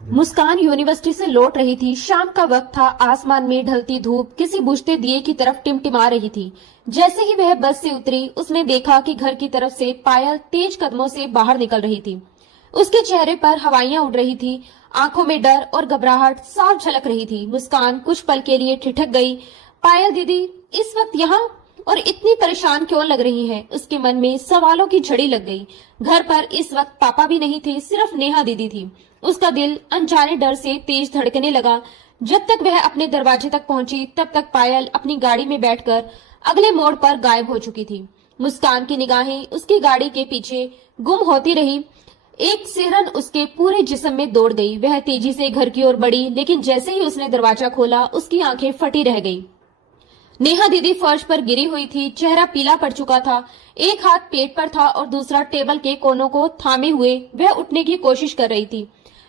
मुस्कान university से लौट रही थी। शाम का वक्त था। आसमान में ढलती धूप किसी बुझते दिए की तरफ टिमटिमा रही थी। जैसे ही वह बस से उतरी, उसने देखा कि घर की तरफ से पायल तेज कदमों से बाहर निकल रही थी। उसके चेहरे पर हवाइयां उड़ रही थी। आंखों में डर और घबराहट साफ झलक रही थी। मुस्कान कुछ पल के लिए ठिठक गई। पायल दीदी इस वक्त यहाँ और इतनी परेशान क्यों लग रही है? उसके मन में सवालों की झड़ी लग गई। घर पर इस वक्त पापा भी नहीं थे, सिर्फ नेहा दीदी थी। उसका दिल अनजाने डर से तेज धड़कने लगा। जब तक वह अपने दरवाजे तक पहुंची, तब तक पायल अपनी गाड़ी में बैठकर अगले मोड़ पर गायब हो चुकी थी। मुस्कान की निगाहें उसकी गाड़ी के पीछे गुम होती रही। एक सिरन उसके पूरे जिस्म में दौड़ गई। वह तेजी से घर की ओर बढ़ी, लेकिन जैसे ही उसने दरवाजा खोला, उसकी आंखें फटी रह गई। नेहा दीदी फर्श पर गिरी हुई थी। चेहरा पीला पड़ चुका था। एक हाथ पेट पर था और दूसरा टेबल के कोनों को थामे हुए वह उठने की कोशिश कर रही थी।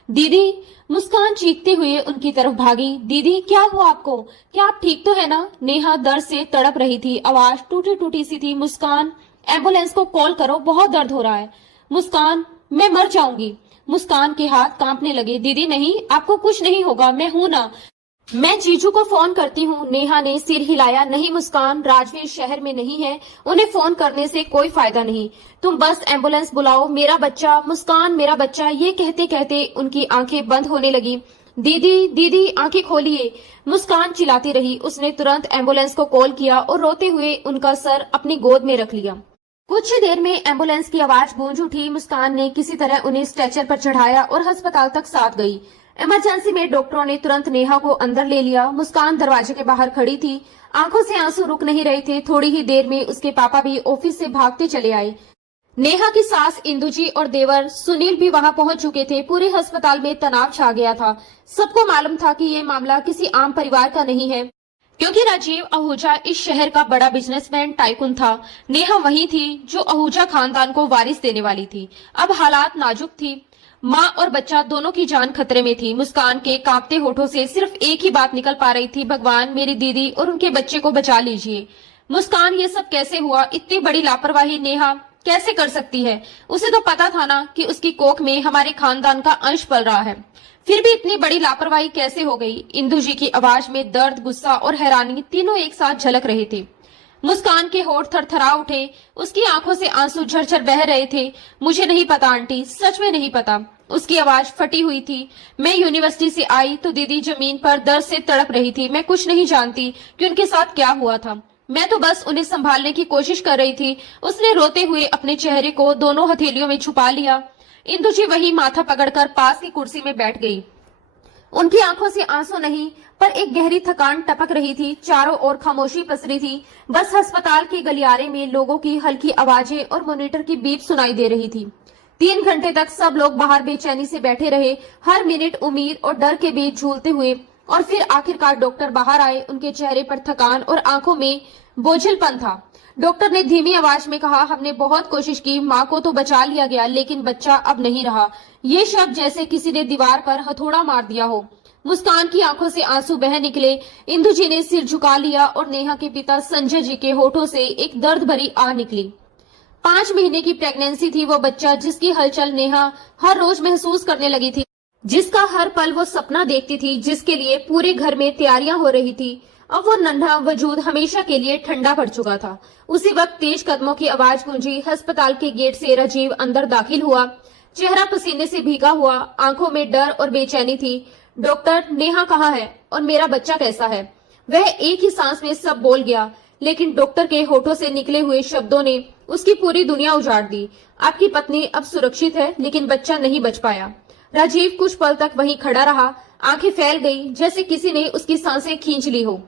दीदी! मुस्कान चीखते हुए उनकी तरफ भागी। दीदी क्या हुआ आपको? क्या आप ठीक तो है ना? नेहा दर्द से तड़प रही थी। आवाज टूटी टूटी सी थी। मुस्कान, एम्बुलेंस को कॉल करो, बहुत दर्द हो रहा है। मुस्कान, मैं मर जाऊंगी। मुस्कान के हाथ कांपने लगे। दीदी नहीं, आपको कुछ नहीं होगा, मैं हूं ना, मैं जीजू को फोन करती हूँ। नेहा ने सिर हिलाया। नहीं मुस्कान, राजवीर शहर में नहीं है, उन्हें फोन करने से कोई फायदा नहीं। तुम बस एम्बुलेंस बुलाओ। मेरा बच्चा, मुस्कान मेरा बच्चा। ये कहते कहते उनकी आंखें बंद होने लगी। दीदी दीदी आंखें खोलिए, मुस्कान चिल्लाती रही। उसने तुरंत एम्बुलेंस को कॉल किया और रोते हुए उनका सर अपनी गोद में रख लिया। कुछ ही देर में एम्बुलेंस की आवाज गूंज उठी। मुस्कान ने किसी तरह उन्हें स्ट्रेचर पर चढ़ाया और अस्पताल तक साथ गई। इमरजेंसी में डॉक्टरों ने तुरंत नेहा को अंदर ले लिया। मुस्कान दरवाजे के बाहर खड़ी थी। आंखों से आंसू रुक नहीं रहे थे। थोड़ी ही देर में उसके पापा भी ऑफिस से भागते चले आए। नेहा की सास इंदु जी और देवर सुनील भी वहां पहुंच चुके थे। पूरे अस्पताल में तनाव छा गया था। सबको मालूम था कि ये मामला किसी आम परिवार का नहीं है, क्योंकि राजीव आहूजा इस शहर का बड़ा बिजनेसमैन टाइकून था। नेहा वही थी जो आहूजा खानदान को वारिस देने वाली थी। अब हालात नाजुक थी। माँ और बच्चा दोनों की जान खतरे में थी। मुस्कान के कांपते होठों से सिर्फ एक ही बात निकल पा रही थी, भगवान मेरी दीदी और उनके बच्चे को बचा लीजिए। मुस्कान, ये सब कैसे हुआ? इतनी बड़ी लापरवाही नेहा कैसे कर सकती है? उसे तो पता था ना कि उसकी कोख में हमारे खानदान का अंश पल रहा है, फिर भी इतनी बड़ी लापरवाही कैसे हो गई? इंदु जी की आवाज में दर्द, गुस्सा और हैरानी तीनों एक साथ झलक रहे थे। मुस्कान के होठ थरथरा उठे। उसकी आंखों से आंसू झरझर बह रहे थे। मुझे नहीं पता आंटी, सच में नहीं पता। उसकी आवाज फटी हुई थी। मैं यूनिवर्सिटी से आई तो दीदी जमीन पर दर्द से तड़प रही थी। मैं कुछ नहीं जानती कि उनके साथ क्या हुआ था। मैं तो बस उन्हें संभालने की कोशिश कर रही थी। उसने रोते हुए अपने चेहरे को दोनों हथेलियों में छुपा लिया। इंदु जी वही माथा पकड़कर पास की कुर्सी में बैठ गई। उनकी आंखों से आंसू नहीं, पर एक गहरी थकान टपक रही थी। चारों ओर खामोशी पसरी थी। बस अस्पताल के गलियारे में लोगों की हल्की आवाजें और मॉनिटर की बीप सुनाई दे रही थी। 3 घंटे तक सब लोग बाहर बेचैनी से बैठे रहे, हर मिनट उम्मीद और डर के बीच झूलते हुए। और फिर आखिरकार डॉक्टर बाहर आए। उनके चेहरे पर थकान और आंखों में बोझलपन था। डॉक्टर ने धीमी आवाज में कहा, हमने बहुत कोशिश की, माँ को तो बचा लिया गया, लेकिन बच्चा अब नहीं रहा। ये शब्द जैसे किसी ने दीवार पर हथौड़ा मार दिया हो। मुस्कान की आंखों से आंसू बह निकले। इंदु जी ने सिर झुका लिया और नेहा के पिता संजय जी के होठों से एक दर्द भरी आह निकली। 5 महीने की प्रेगनेंसी थी वो बच्चा, जिसकी हलचल नेहा हर रोज महसूस करने लगी थी, जिसका हर पल वो सपना देखती थी, जिसके लिए पूरे घर में तैयारियां हो रही थी। अब वो नन्हा वजूद हमेशा के लिए ठंडा पड़ चुका था। उसी वक्त तेज कदमों की आवाज गूंजी। अस्पताल के गेट से राजीव अंदर दाखिल हुआ। चेहरा पसीने से भीगा हुआ, आंखों में डर और बेचैनी थी। डॉक्टर, नेहा कहाँ है और मेरा बच्चा कैसा है? वह एक ही सांस में सब बोल गया, लेकिन डॉक्टर के होठों से निकले हुए शब्दों ने उसकी पूरी दुनिया उजाड़ दी। आपकी पत्नी अब सुरक्षित है, लेकिन बच्चा नहीं बच पाया। राजीव कुछ पल तक वहीं खड़ा रहा। आंखें फैल गई, जैसे किसी ने उसकी सांसें खींच ली हो।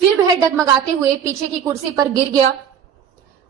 फिर वह डगमगाते हुए पीछे की कुर्सी पर गिर गया।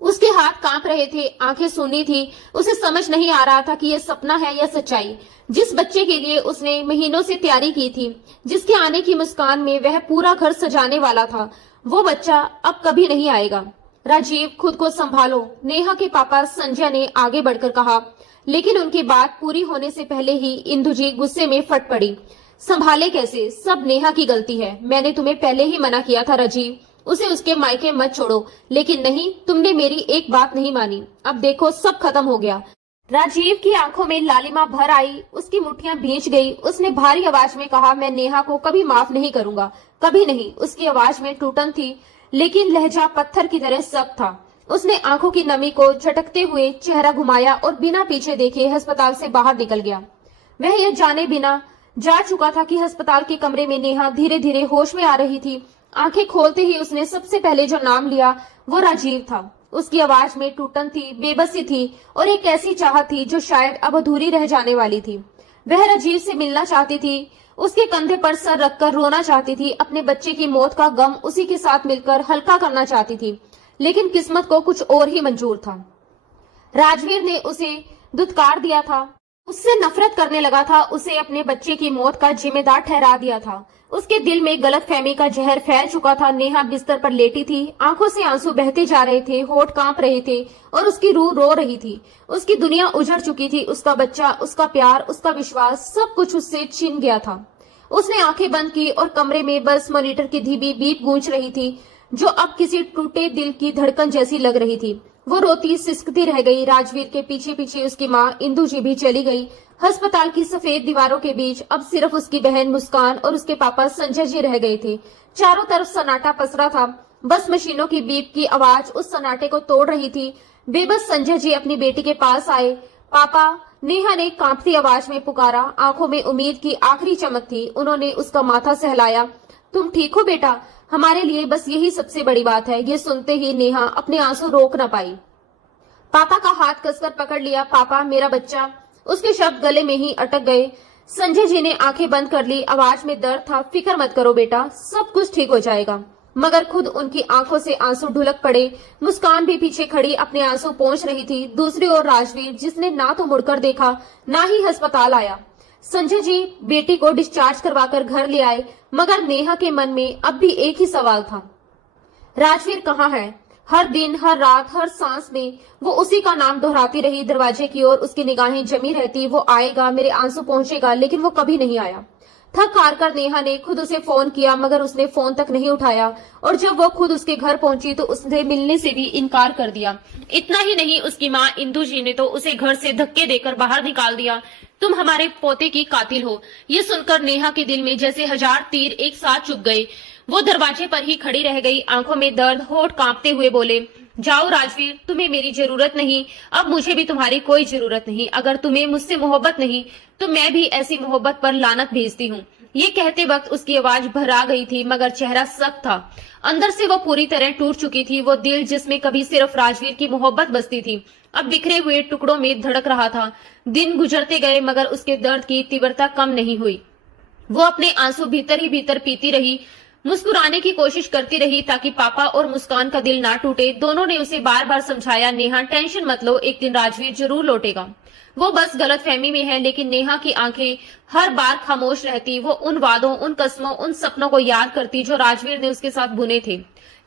उसके हाथ कांप रहे थे, आंखें सूनी थी। उसे समझ नहीं आ रहा था कि यह सपना है या सच्चाई। जिस बच्चे के लिए उसने महीनों से तैयारी की थी, जिसके आने की मुस्कान में वह पूरा घर सजाने वाला था, वो बच्चा अब कभी नहीं आएगा। राजीव, खुद को संभालो, नेहा के पापा संजय ने आगे बढ़कर कहा। लेकिन उनकी बात पूरी होने से पहले ही इंदु जी गुस्से में फट पड़ी। संभाले कैसे? सब नेहा की गलती है। मैंने तुम्हें पहले ही मना किया था राजीव, उसे उसके मायके मत छोड़ो, लेकिन नहीं, तुमने मेरी एक बात नहीं मानी। अब देखो सब खत्म हो गया। राजीव की आंखों में लालिमा भर आई, उसकी मुट्ठियां भींच गई। उसने भारी आवाज में कहा, मैं नेहा को कभी माफ नहीं करूंगा, कभी नहीं। उसकी आवाज में टूटन थी, लेकिन लहजा पत्थर की तरह सख्त था। उसने आंखों की नमी को झटकते हुए चेहरा घुमाया और बिना पीछे देखे अस्पताल से बाहर निकल गया। वह यह जाने बिना जा चुका था कि अस्पताल के कमरे में नेहा धीरे धीरे होश में आ रही थी। आंखें खोलते ही उसने सबसे पहले जो नाम लिया वो राजीव था। उसकी आवाज में टूटन थी, बेबसी थी और एक ऐसी चाहत थी जो शायद अब अधूरी रह जाने वाली थी। वह राजीव से मिलना चाहती थी, उसके कंधे पर सर रखकर रोना चाहती थी, अपने बच्चे की मौत का गम उसी के साथ मिलकर हल्का करना चाहती थी, लेकिन किस्मत को कुछ और ही मंजूर था। राजवीर ने उसे धुतकार दिया था, उससे नफरत करने लगा था, उसे अपने बच्चे की मौत का जिम्मेदार ठहरा दिया था। उसके दिल में गलतफहमी का जहर फैल चुका था। नेहा बिस्तर पर लेटी थी, आंखों से आंसू बहते जा रहे थे, होठ कांप रहे थे और उसकी रूह रो रही थी। उसकी दुनिया उजड़ चुकी थी, उसका बच्चा, उसका प्यार, उसका विश्वास, सब कुछ उससे छिन गया था। उसने आंखें बंद की और कमरे में बस मॉनिटर की धीमी बीप गूंज रही थी, जो अब किसी टूटे दिल की धड़कन जैसी लग रही थी। वो रोती सिसकती रह गई। राजवीर के पीछे पीछे उसकी माँ इंदु जी भी चली गई। अस्पताल की सफेद दीवारों के बीच अब सिर्फ उसकी बहन मुस्कान और उसके पापा संजय जी रह गए थे। चारों तरफ सन्नाटा पसरा था, बस मशीनों की बीप की आवाज उस सन्नाटे को तोड़ रही थी। बेबस संजय जी अपनी बेटी के पास आए। पापा, नेहा ने कांपती आवाज में पुकारा। आंखों में उम्मीद की आखिरी चमक थी। उन्होंने उसका माथा सहलाया। तुम ठीक हो बेटा? हमारे लिए बस यही सबसे बड़ी बात है। ये सुनते ही नेहा अपने आंसू रोक न पाई। पापा का हाथ कसकर पकड़ लिया। पापा, मेरा बच्चा। उसके शब्द गले में ही अटक गए। संजय जी ने आंखें बंद कर ली, आवाज में दर्द था। फिक्र मत करो बेटा, सब कुछ ठीक हो जाएगा। मगर खुद उनकी आंखों से आंसू ढुलक पड़े। मुस्कान भी पीछे खड़ी अपने आंसू पोंछ रही थी। दूसरी ओर राजवीर, जिसने ना तो मुड़कर देखा ना ही अस्पताल आया। संजय जी बेटी को डिस्चार्ज करवाकर घर ले आए, मगर नेहा के मन में अब भी एक ही सवाल था, राजवीर कहाँ है? हर दिन, हर रात, हर सांस में वो उसी का नाम दोहराती रही। दरवाजे की ओर उसकी निगाहें जमी रहती। वो आएगा, मेरे आंसू पहुंचेगा, लेकिन वो कभी नहीं आया। थक हार कर नेहा ने खुद उसे फोन किया, मगर उसने फोन तक नहीं उठाया। और जब वो खुद उसके घर पहुंची तो उसने मिलने से भी इनकार कर दिया। इतना ही नहीं, उसकी माँ इंदु जी ने तो उसे घर से धक्के देकर बाहर निकाल दिया। तुम हमारे पोते की कातिल हो। ये सुनकर नेहा के दिल में जैसे 1000 तीर एक साथ चुभ गए। वो दरवाजे पर ही खड़ी रह गई, आंखों में दर्द, होठ कांपते हुए बोले, जाओ राजवीर, तुम्हें मेरी जरूरत नहीं, अब मुझे भी तुम्हारी कोई जरूरत नहीं। अगर तुम्हें मुझसे मोहब्बत नहीं तो मैं भी ऐसी मोहब्बत पर लानत भेजती हूँ। ये कहते वक्त उसकी आवाज भरा गई थी, मगर चेहरा सख्त था। अंदर से वो पूरी तरह टूट चुकी थी। वो दिल जिसमें कभी सिर्फ राजवीर की मोहब्बत बसती थी, अब बिखरे हुए टुकड़ों में धड़क रहा था। दिन गुजरते गए, मगर उसके दर्द की तीव्रता कम नहीं हुई। वो अपने आंसू भीतर ही भीतर पीती रही, मुस्कुराने की कोशिश करती रही ताकि पापा और मुस्कान का दिल ना टूटे। दोनों ने उसे बार बार समझाया, नेहा टेंशन मत लो, एक दिन राजवीर जरूर लौटेगा। वो बस गलतफहमी में है। लेकिन नेहा की आंखें हर बार खामोश रहती। वो उन वादों, उन कस्मों, उन सपनों को याद करती जो राजवीर ने उसके साथ बुने थे।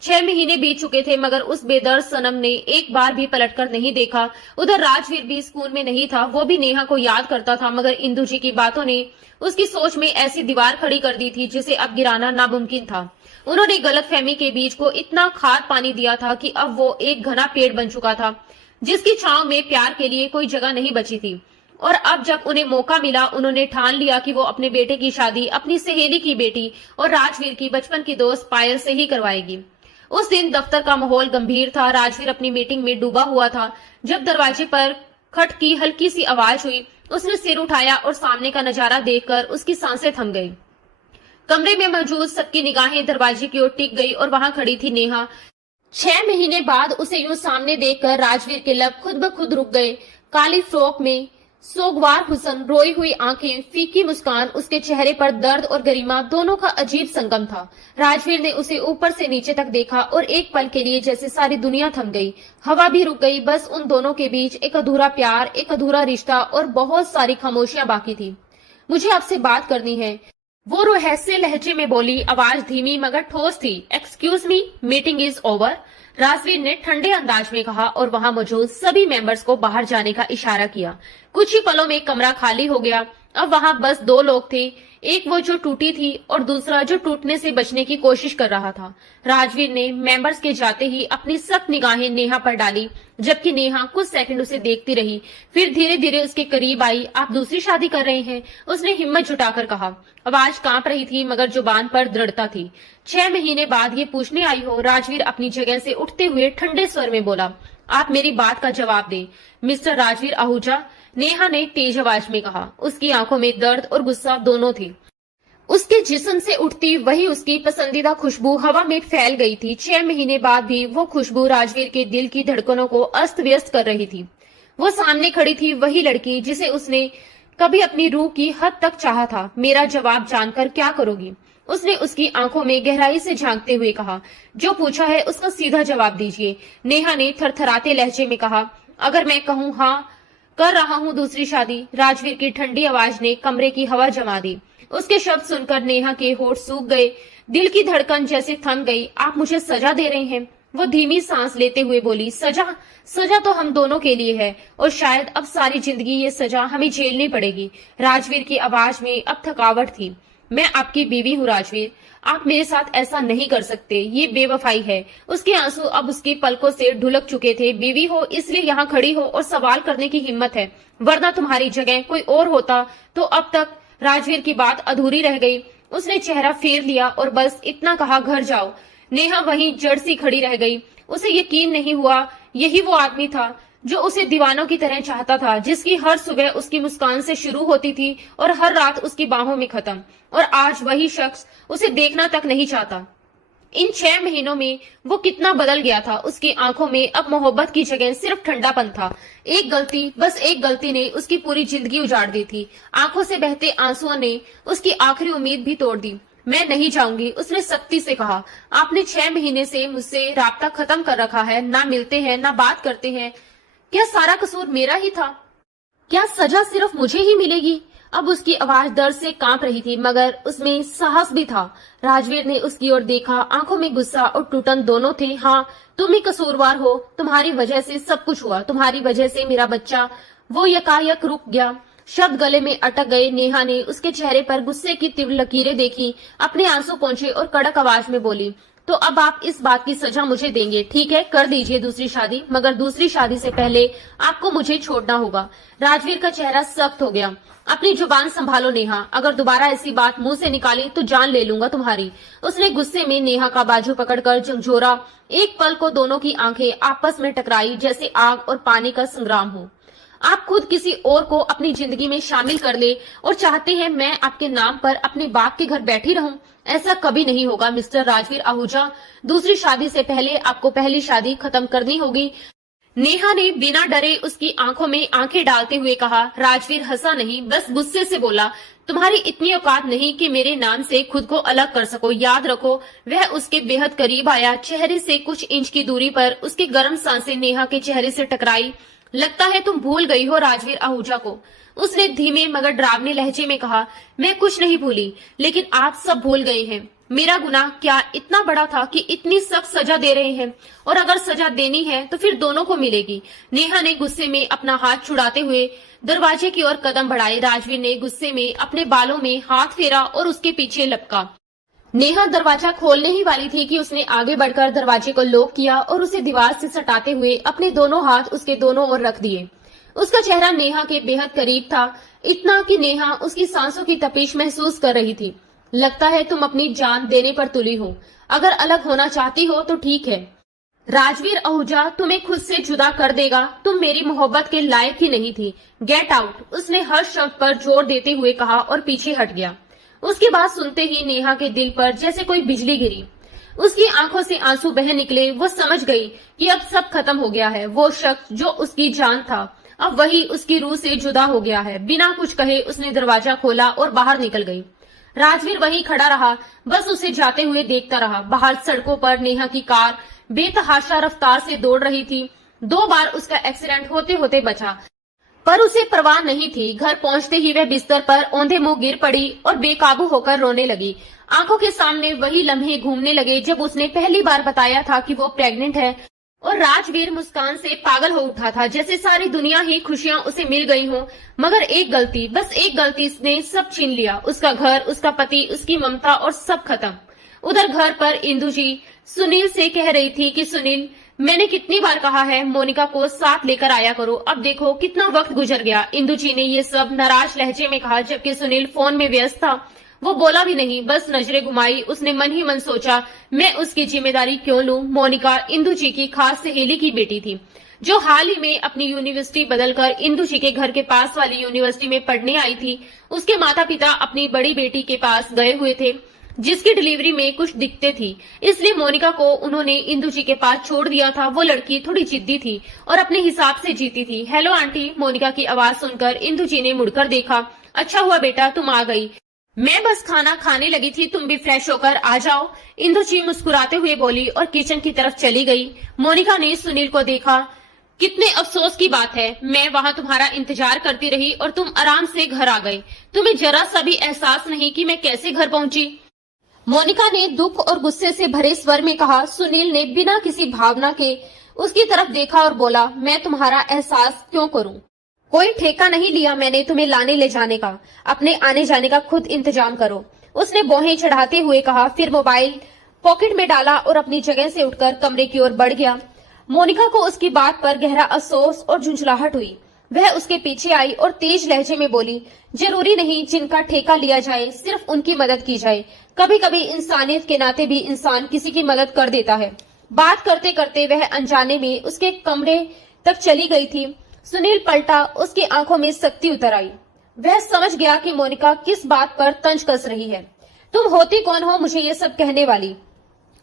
6 महीने बीत चुके थे, मगर उस बेदर्द सनम ने एक बार भी पलटकर नहीं देखा। उधर राजवीर भी स्कूल में नहीं था। वो भी नेहा को याद करता था, मगर इंदु जी की बातों ने उसकी सोच में ऐसी दीवार खड़ी कर दी थी जिसे अब गिराना नामुमकिन था। उन्होंने गलतफहमी के बीज को इतना खाद पानी दिया था कि अब वो एक घना पेड़ बन चुका था, जिसकी छांव में प्यार के लिए कोई जगह नहीं बची थी। और अब जब उन्हें मौका मिला, उन्होंने ठान लिया कि वो अपने बेटे की शादी अपनी सहेली की बेटी और राजवीर की बचपन की दोस्त पायल से ही करवाएगी। उस दिन दफ्तर का माहौल गंभीर था। राजवीर अपनी मीटिंग में डूबा हुआ था। जब दरवाजे पर खट की हल्की सी आवाज हुई, उसने सिर उठाया और सामने का नजारा देखकर उसकी सांसें थम गई। कमरे में मौजूद सबकी निगाहें दरवाजे की ओर टिक गई और वहां खड़ी थी नेहा। 6 महीने बाद उसे यूं सामने देखकर राजवीर के लब खुद ब खुद रुक गए। काली फ्रॉक में सोगवार हुस्न, रोई हुई आंखें, फीकी मुस्कान, उसके चेहरे पर दर्द और गरिमा दोनों का अजीब संगम था। राजवीर ने उसे ऊपर से नीचे तक देखा और एक पल के लिए जैसे सारी दुनिया थम गई, हवा भी रुक गई। बस उन दोनों के बीच एक अधूरा प्यार, एक अधूरा रिश्ता और बहुत सारी खामोशियां बाकी थी। मुझे आपसे बात करनी है, वो रहस्य लहजे में बोली, आवाज धीमी मगर ठोस थी। Excuse me, meeting is over, Rajveer ने ठंडे अंदाज में कहा और वहां मौजूद सभी मेंबर्स को बाहर जाने का इशारा किया। कुछ ही पलों में कमरा खाली हो गया। अब वहां बस 2 लोग थे, एक वो जो टूटी थी और दूसरा जो टूटने से बचने की कोशिश कर रहा था। राजवीर ने मेंबर्स के जाते ही अपनी सख्त निगाहें नेहा पर डाली, जबकि नेहा कुछ सेकंड उसे देखती रही, फिर धीरे धीरे उसके करीब आई। आप दूसरी शादी कर रहे हैं? उसने हिम्मत जुटाकर कहा। आवाज कांप रही थी मगर जुबान पर दृढ़ता थी। 6 महीने बाद ये पूछने आई हो? राजवीर अपनी जगह से उठते हुए ठंडे स्वर में बोला। आप मेरी बात का जवाब दें मिस्टर राजवीर आहूजा, नेहा ने तेज आवाज में कहा। उसकी आंखों में दर्द और गुस्सा दोनों थे। उसके जिस्म से उठती वही उसकी पसंदीदा खुशबू हवा में फैल गई थी। 6 महीने बाद भी वो खुशबू राजवीर के दिल की धड़कनों को अस्त व्यस्त कर रही थी। वो सामने खड़ी थी, वही लड़की जिसे उसने कभी अपनी रूह की हद तक चाहा था। मेरा जवाब जानकर क्या करोगी? उसने उसकी आंखों में गहराई से झांकते हुए कहा। जो पूछा है उसका सीधा जवाब दीजिए, नेहा ने थरथराते लहजे में कहा। अगर मैं कहूँ हाँ कर रहा हूँ दूसरी शादी। राजवीर की ठंडी आवाज ने कमरे की हवा जमा दी। उसके शब्द सुनकर नेहा के होठ सूख गए, दिल की धड़कन जैसे थम गई। आप मुझे सजा दे रहे हैं? वो धीमी सांस लेते हुए बोली। सजा? सजा तो हम दोनों के लिए है और शायद अब सारी जिंदगी ये सजा हमें झेलनी पड़ेगी। राजवीर की आवाज में अब थकावट थी। मैं आपकी बीवी हूँ राजवीर, आप मेरे साथ ऐसा नहीं कर सकते, ये बेवफाई है। उसके आंसू अब उसकी पलकों से ढुलक चुके थे। बीवी हो इसलिए यहाँ खड़ी हो और सवाल करने की हिम्मत है, वरना तुम्हारी जगह कोई और होता तो अब तक। राजवीर की बात अधूरी रह गई। उसने चेहरा फेर लिया और बस इतना कहा, घर जाओ। नेहा वहीं जड़ सी खड़ी रह गई। उसे यकीन नहीं हुआ यही वो आदमी था जो उसे दीवानों की तरह चाहता था, जिसकी हर सुबह उसकी मुस्कान से शुरू होती थी और हर रात उसकी बाहों में खत्म। और आज वही शख्स उसे देखना तक नहीं चाहता। इन 6 महीनों में वो कितना बदल गया था। उसकी आंखों में अब मोहब्बत की जगह सिर्फ ठंडापन था। एक गलती, बस एक गलती ने उसकी पूरी जिंदगी उजाड़ दी थी। आंखों से बहते आंसुओं ने उसकी आखिरी उम्मीद भी तोड़ दी। मैं नहीं जाऊंगी, उसने सख्ती से कहा। आपने 6 महीने से मुझसे राब्ता खत्म कर रखा है, ना मिलते हैं ना बात करते हैं। क्या सारा कसूर मेरा ही था? क्या सजा सिर्फ मुझे ही मिलेगी? अब उसकी आवाज दर्द से कांप रही थी मगर उसमें साहस भी था। राजवीर ने उसकी ओर देखा, आंखों में गुस्सा और टूटन दोनों थे। हाँ, तुम ही कसूरवार हो, तुम्हारी वजह से सब कुछ हुआ, तुम्हारी वजह से मेरा बच्चा। वो यकायक रुक गया, शब्द गले में अटक गए। नेहा ने उसके चेहरे पर गुस्से की तीव्र लकीरें देखी, अपने आंसू पोंछे और कड़क आवाज में बोली। तो अब आप इस बात की सजा मुझे देंगे? ठीक है, कर दीजिए दूसरी शादी, मगर दूसरी शादी से पहले आपको मुझे छोड़ना होगा। राजवीर का चेहरा सख्त हो गया। अपनी जुबान संभालो नेहा, अगर दोबारा ऐसी बात मुंह से निकाली तो जान ले लूंगा तुम्हारी। उसने गुस्से में नेहा का बाजू पकड़कर झकझोरा। एक पल को दोनों की आंखें आपस में टकराई, जैसे आग और पानी का संग्राम हो। आप खुद किसी और को अपनी जिंदगी में शामिल कर ले और चाहते हैं मैं आपके नाम पर अपने बाप के घर बैठी रहूं? ऐसा कभी नहीं होगा मिस्टर राजवीर आहूजा। दूसरी शादी से पहले आपको पहली शादी खत्म करनी होगी। नेहा ने बिना डरे उसकी आंखों में आंखें डालते हुए कहा। राजवीर हंसा नहीं, बस गुस्से से बोला। तुम्हारी इतनी औकात नहीं कि मेरे नाम से खुद को अलग कर सको। याद रखो। वह उसके बेहद करीब आया। चेहरे से कुछ इंच की दूरी पर उसकी गर्म सांसें नेहा के चेहरे से टकराई। लगता है तुम भूल गई हो राजवीर आहूजा को, उसने धीमे मगर डरावने लहजे में कहा। मैं कुछ नहीं भूली, लेकिन आप सब भूल गए हैं। मेरा गुनाह क्या इतना बड़ा था कि इतनी सख्त सजा दे रहे हैं? और अगर सजा देनी है तो फिर दोनों को मिलेगी। नेहा ने गुस्से में अपना हाथ छुड़ाते हुए दरवाजे की ओर कदम बढ़ाए। राजवीर ने गुस्से में अपने बालों में हाथ फेरा और उसके पीछे लपका। नेहा दरवाजा खोलने ही वाली थी कि उसने आगे बढ़कर दरवाजे को लॉक किया और उसे दीवार से सटाते हुए अपने दोनों हाथ उसके दोनों ओर रख दिए। उसका चेहरा नेहा के बेहद करीब था, इतना कि नेहा उसकी सांसों की तपिश महसूस कर रही थी। लगता है तुम अपनी जान देने पर तुली हो। अगर अलग होना चाहती हो तो ठीक है। राजवीर आहूजा तुम्हें खुद से जुदा कर देगा। तुम मेरी मोहब्बत के लायक ही नहीं थी। गेट आउट, उसने हर शब्द पर जोर देते हुए कहा और पीछे हट गया। उसकी बात सुनते ही नेहा के दिल पर जैसे कोई बिजली गिरी। उसकी आंखों से आंसू बह निकले। वो समझ गई कि अब सब खत्म हो गया है। वो शख्स जो उसकी जान था अब वही उसकी रूह से जुदा हो गया है। बिना कुछ कहे उसने दरवाजा खोला और बाहर निकल गई। राजवीर वहीं खड़ा रहा, बस उसे जाते हुए देखता रहा। बाहर सड़कों पर नेहा की कार बेतहाशा रफ्तार से दौड़ रही थी। 2 बार उसका एक्सीडेंट होते होते बचा, पर उसे परवाह नहीं थी। घर पहुंचते ही वह बिस्तर पर औंधे मुंह गिर पड़ी और बेकाबू होकर रोने लगी। आंखों के सामने वही लम्हे घूमने लगे जब उसने पहली बार बताया था कि वो प्रेग्नेंट है। और राजवीर मुस्कान से पागल हो उठा था, जैसे सारी दुनिया ही खुशियां उसे मिल गई हों। मगर एक गलती, बस एक गलती ने सब छीन लिया, उसका घर, उसका पति, उसकी ममता और सब खत्म। उधर घर पर इंदु जी सुनील से कह रही थी कि सुनील, मैंने कितनी बार कहा है मोनिका को साथ लेकर आया करो, अब देखो कितना वक्त गुजर गया। इंदु जी ने ये सब नाराज लहजे में कहा, जबकि सुनील फोन में व्यस्त था। वो बोला भी नहीं, बस नजरें घुमाई। उसने मन ही मन सोचा, मैं उसकी जिम्मेदारी क्यों लूं। मोनिका इंदु जी की खास सहेली की बेटी थी, जो हाल ही में अपनी यूनिवर्सिटी बदलकर इंदु जी के घर के पास वाली यूनिवर्सिटी में पढ़ने आई थी। उसके माता पिता अपनी बड़ी बेटी के पास गए हुए थे, जिसकी डिलीवरी में कुछ दिक्कतें थी, इसलिए मोनिका को उन्होंने इंदु जी के पास छोड़ दिया था। वो लड़की थोड़ी जिद्दी थी और अपने हिसाब से जीती थी। हेलो आंटी, मोनिका की आवाज सुनकर इंदु जी ने मुड़कर देखा। अच्छा हुआ बेटा तुम आ गई, मैं बस खाना खाने लगी थी, तुम भी फ्रेश होकर आ जाओ। इंदु जी मुस्कुराते हुए बोली और किचन की तरफ चली गई। मोनिका ने सुनील को देखा। कितने अफसोस की बात है, मैं वहां तुम्हारा इंतजार करती रही और तुम आराम से घर आ गए। तुम्हें जरा सा भी एहसास नहीं कि मैं कैसे घर पहुंची। मोनिका ने दुख और गुस्से से भरे स्वर में कहा। सुनील ने बिना किसी भावना के उसकी तरफ देखा और बोला, मैं तुम्हारा एहसास क्यों करूं? कोई ठेका नहीं लिया मैंने तुम्हें लाने ले जाने का, अपने आने जाने का खुद इंतजाम करो। उसने बोहें चढ़ाते हुए कहा, फिर मोबाइल पॉकेट में डाला और अपनी जगह से उठकर कमरे की ओर बढ़ गया। मोनिका को उसकी बात पर गहरा अफसोस और झुंझलाहट हुई। वह उसके पीछे आई और तेज लहजे में बोली, जरूरी नहीं जिनका ठेका लिया जाए सिर्फ उनकी मदद की जाए, कभी कभी इंसानियत के नाते भी इंसान किसी की मदद कर देता है। बात करते करते वह अनजाने में उसके कमरे तक चली गई थी। सुनील पलटा, उसकी आंखों में सख्ती उतर आई। वह समझ गया कि मोनिका किस बात पर तंज कस रही है। तुम होती कौन हो मुझे ये सब कहने वाली?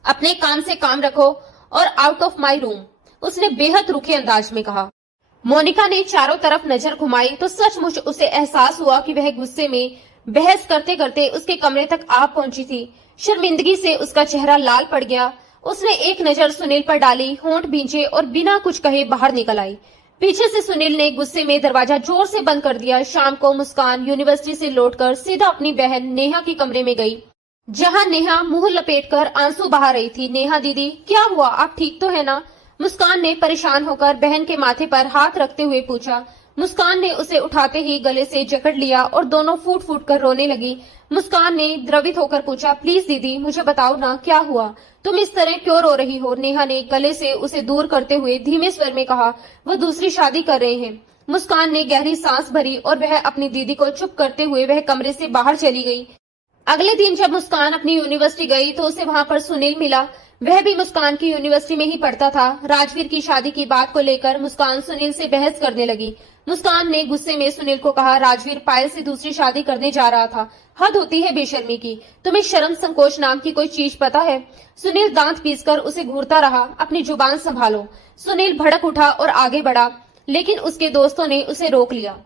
अपने काम से काम रखो और आउट ऑफ माई रूम, उसने बेहद रुखे अंदाज में कहा। मोनिका ने चारों तरफ नजर घुमाई तो सचमुच उसे एहसास हुआ कि वह गुस्से में बहस करते करते उसके कमरे तक आ पहुंची थी। शर्मिंदगी से उसका चेहरा लाल पड़ गया। उसने एक नजर सुनील पर डाली, होंठ भींचे और बिना कुछ कहे बाहर निकल आई। पीछे से सुनील ने गुस्से में दरवाजा जोर से बंद कर दिया। शाम को मुस्कान यूनिवर्सिटी से लौटकर सीधा अपनी बहन नेहा के कमरे में गई, जहां नेहा मुंह लपेटकर आंसू बहा रही थी। नेहा दीदी क्या हुआ, आप ठीक तो है ना? मुस्कान ने परेशान होकर बहन के माथे पर हाथ रखते हुए पूछा। मुस्कान ने उसे उठाते ही गले से जकड़ लिया और दोनों फूट फूट कर रोने लगी। मुस्कान ने द्रवित होकर पूछा, प्लीज दीदी मुझे बताओ ना क्या हुआ, तुम इस तरह क्यों रो रही हो? नेहा ने गले से उसे दूर करते हुए धीमे स्वर में कहा, वो दूसरी शादी कर रहे हैं। मुस्कान ने गहरी सांस भरी और वह अपनी दीदी को चुप करते हुए वह कमरे से बाहर चली गई। अगले दिन जब मुस्कान अपनी यूनिवर्सिटी गई तो उसे वहां पर सुनील मिला। वह भी मुस्कान की यूनिवर्सिटी में ही पढ़ता था। राजवीर की शादी की बात को लेकर मुस्कान सुनील से बहस करने लगी। मुस्कान ने गुस्से में सुनील को कहा, राजवीर पायल से दूसरी शादी करने जा रहा था, हद होती है बेशर्मी की, तुम्हें शर्म संकोच नाम की कोई चीज पता है? सुनील दांत पीसकर उसे घूरता रहा, अपनी जुबान संभालो। सुनील भड़क उठा और आगे बढ़ा, लेकिन उसके दोस्तों ने उसे रोक लिया।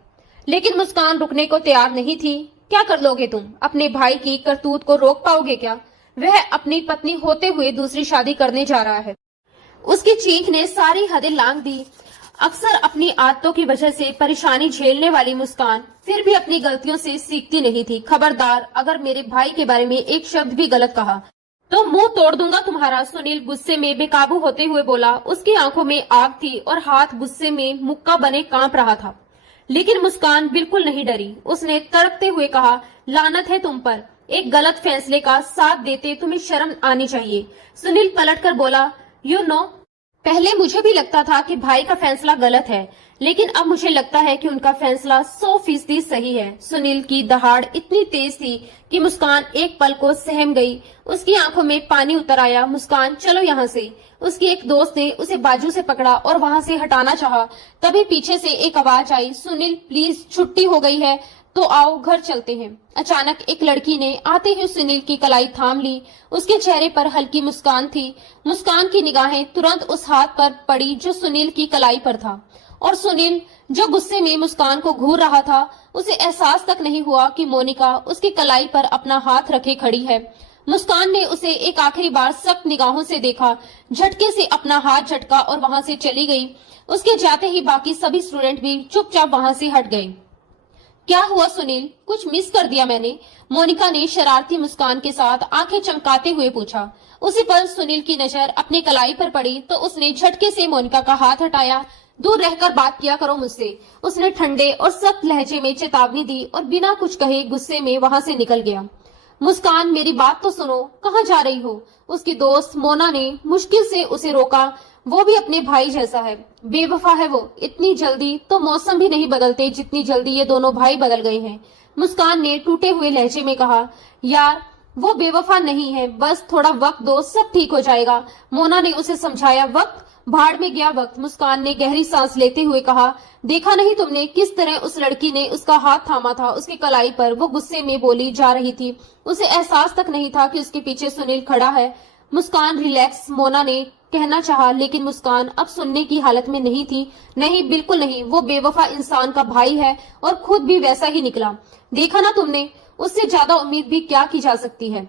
लेकिन मुस्कान रुकने को तैयार नहीं थी। क्या कर लोगे तुम? अपने भाई की करतूत को रोक पाओगे क्या? वह अपनी पत्नी होते हुए दूसरी शादी करने जा रहा है। उसकी चीख ने सारी हदें लांघ दी। अक्सर अपनी आदतों की वजह से परेशानी झेलने वाली मुस्कान फिर भी अपनी गलतियों से सीखती नहीं थी। खबरदार, अगर मेरे भाई के बारे में एक शब्द भी गलत कहा तो मुंह तोड़ दूंगा तुम्हारा। सुनील गुस्से में बेकाबू होते हुए बोला। उसकी आंखों में आग थी और हाथ गुस्से में मुक्का बने कांप रहा था। लेकिन मुस्कान बिल्कुल नहीं डरी। उसने तड़पते हुए कहा, लानत है तुम पर, एक गलत फैसले का साथ देते तुम्हें शर्म आनी चाहिए। सुनील पलटकर बोला, यू नो, पहले मुझे भी लगता था कि भाई का फैसला गलत है, लेकिन अब मुझे लगता है कि उनका फैसला 100% सही है। सुनील की दहाड़ इतनी तेज थी कि मुस्कान एक पल को सहम गई। उसकी आंखों में पानी उतर आया। मुस्कान, चलो यहाँ से। उसकी एक दोस्त ने उसे बाजू से पकड़ा और वहां से हटाना चाहा। तभी पीछे से एक आवाज आई, सुनील प्लीज, छुट्टी हो गई है तो आओ घर चलते हैं। अचानक एक लड़की ने आते ही सुनील की कलाई थाम ली। उसके चेहरे पर हल्की मुस्कान थी। मुस्कान की निगाहें तुरंत उस हाथ पर पड़ी जो सुनील की कलाई पर था, और सुनील जो गुस्से में मुस्कान को घूर रहा था, उसे एहसास तक नहीं हुआ कि मोनिका उसकी कलाई पर अपना हाथ रखे खड़ी है। मुस्कान ने उसे एक आखिरी बार सख्त निगाहों से देखा, झटके से अपना हाथ झटका और वहां से चली गई। उसके जाते ही बाकी सभी स्टूडेंट भी चुपचाप वहां से हट गए। क्या हुआ सुनील, कुछ मिस कर दिया मैंने? मोनिका ने शरारती मुस्कान के साथ आंखें चमकाते हुए पूछा। उसी पल सुनील की नजर अपने कलाई पर पड़ी तो उसने झटके से मोनिका का हाथ हटाया। दूर रहकर बात किया करो मुझसे, उसने ठंडे और सख्त लहजे में चेतावनी दी और बिना कुछ कहे गुस्से में वहां से निकल गया। मुस्कान, मेरी बात तो सुनो, कहाँ जा रही हो? उसकी दोस्त मोना ने मुश्किल से उसे रोका। वो भी अपने भाई जैसा है, बेवफा है वो। इतनी जल्दी तो मौसम भी नहीं बदलते जितनी जल्दी ये दोनों भाई बदल गए हैं। मुस्कान ने टूटे हुए लहजे में कहा। यार, वो बेवफा नहीं है, बस थोड़ा वक्त दो, सब ठीक हो जाएगा। मोना ने उसे समझाया। वक्त? भाड़ में गया वक्त, मुस्कान ने गहरी सांस लेते हुए कहा। देखा नहीं तुमने किस तरह उस लड़की ने उसका हाथ थामा था उसकी कलाई पर? वो गुस्से में बोली जा रही थी, उसे एहसास तक नहीं था कि उसके पीछे सुनील खड़ा है। मुस्कान, रिलैक्स, मोना ने कहना चाहा, लेकिन मुस्कान अब सुनने की हालत में नहीं थी। नहीं, बिल्कुल नहीं, वो बेवफा इंसान का भाई है और खुद भी वैसा ही निकला। देखा ना तुमने, उससे ज्यादा उम्मीद भी क्या की जा सकती है?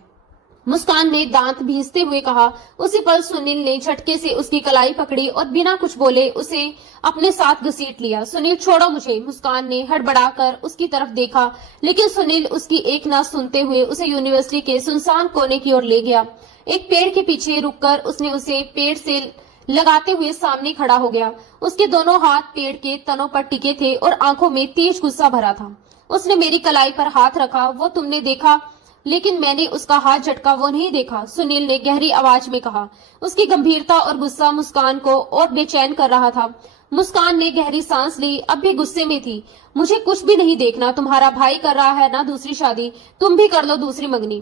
मुस्कान ने दांत भींचते हुए कहा। उसी पल सुनील ने झटके से उसकी कलाई पकड़ी और बिना कुछ बोले उसे अपने साथ घसीट लिया। सुनील, छोड़ो मुझे। मुस्कान ने हड़बड़ाकर उसकी तरफ देखा, लेकिन सुनील उसकी एक ना सुनते हुए उसे यूनिवर्सिटी के सुनसान कोने की ओर ले गया। एक पेड़ के पीछे रुककर उसने उसे पेड़ से लगाते हुए सामने खड़ा हो गया। उसके दोनों हाथ पेड़ के तनों पर टिके थे और आंखों में तेज गुस्सा भरा था। उसने मेरी कलाई पर हाथ रखा, वो तुमने देखा? लेकिन मैंने उसका हाथ झटका, वो नहीं देखा, सुनील ने गहरी आवाज में कहा। उसकी गंभीरता और गुस्सा मुस्कान को और बेचैन कर रहा था। मुस्कान ने गहरी सांस ली, अब भी गुस्से में थी। मुझे कुछ भी नहीं देखना, तुम्हारा भाई कर रहा है ना दूसरी शादी, तुम भी कर लो दूसरी मंगनी।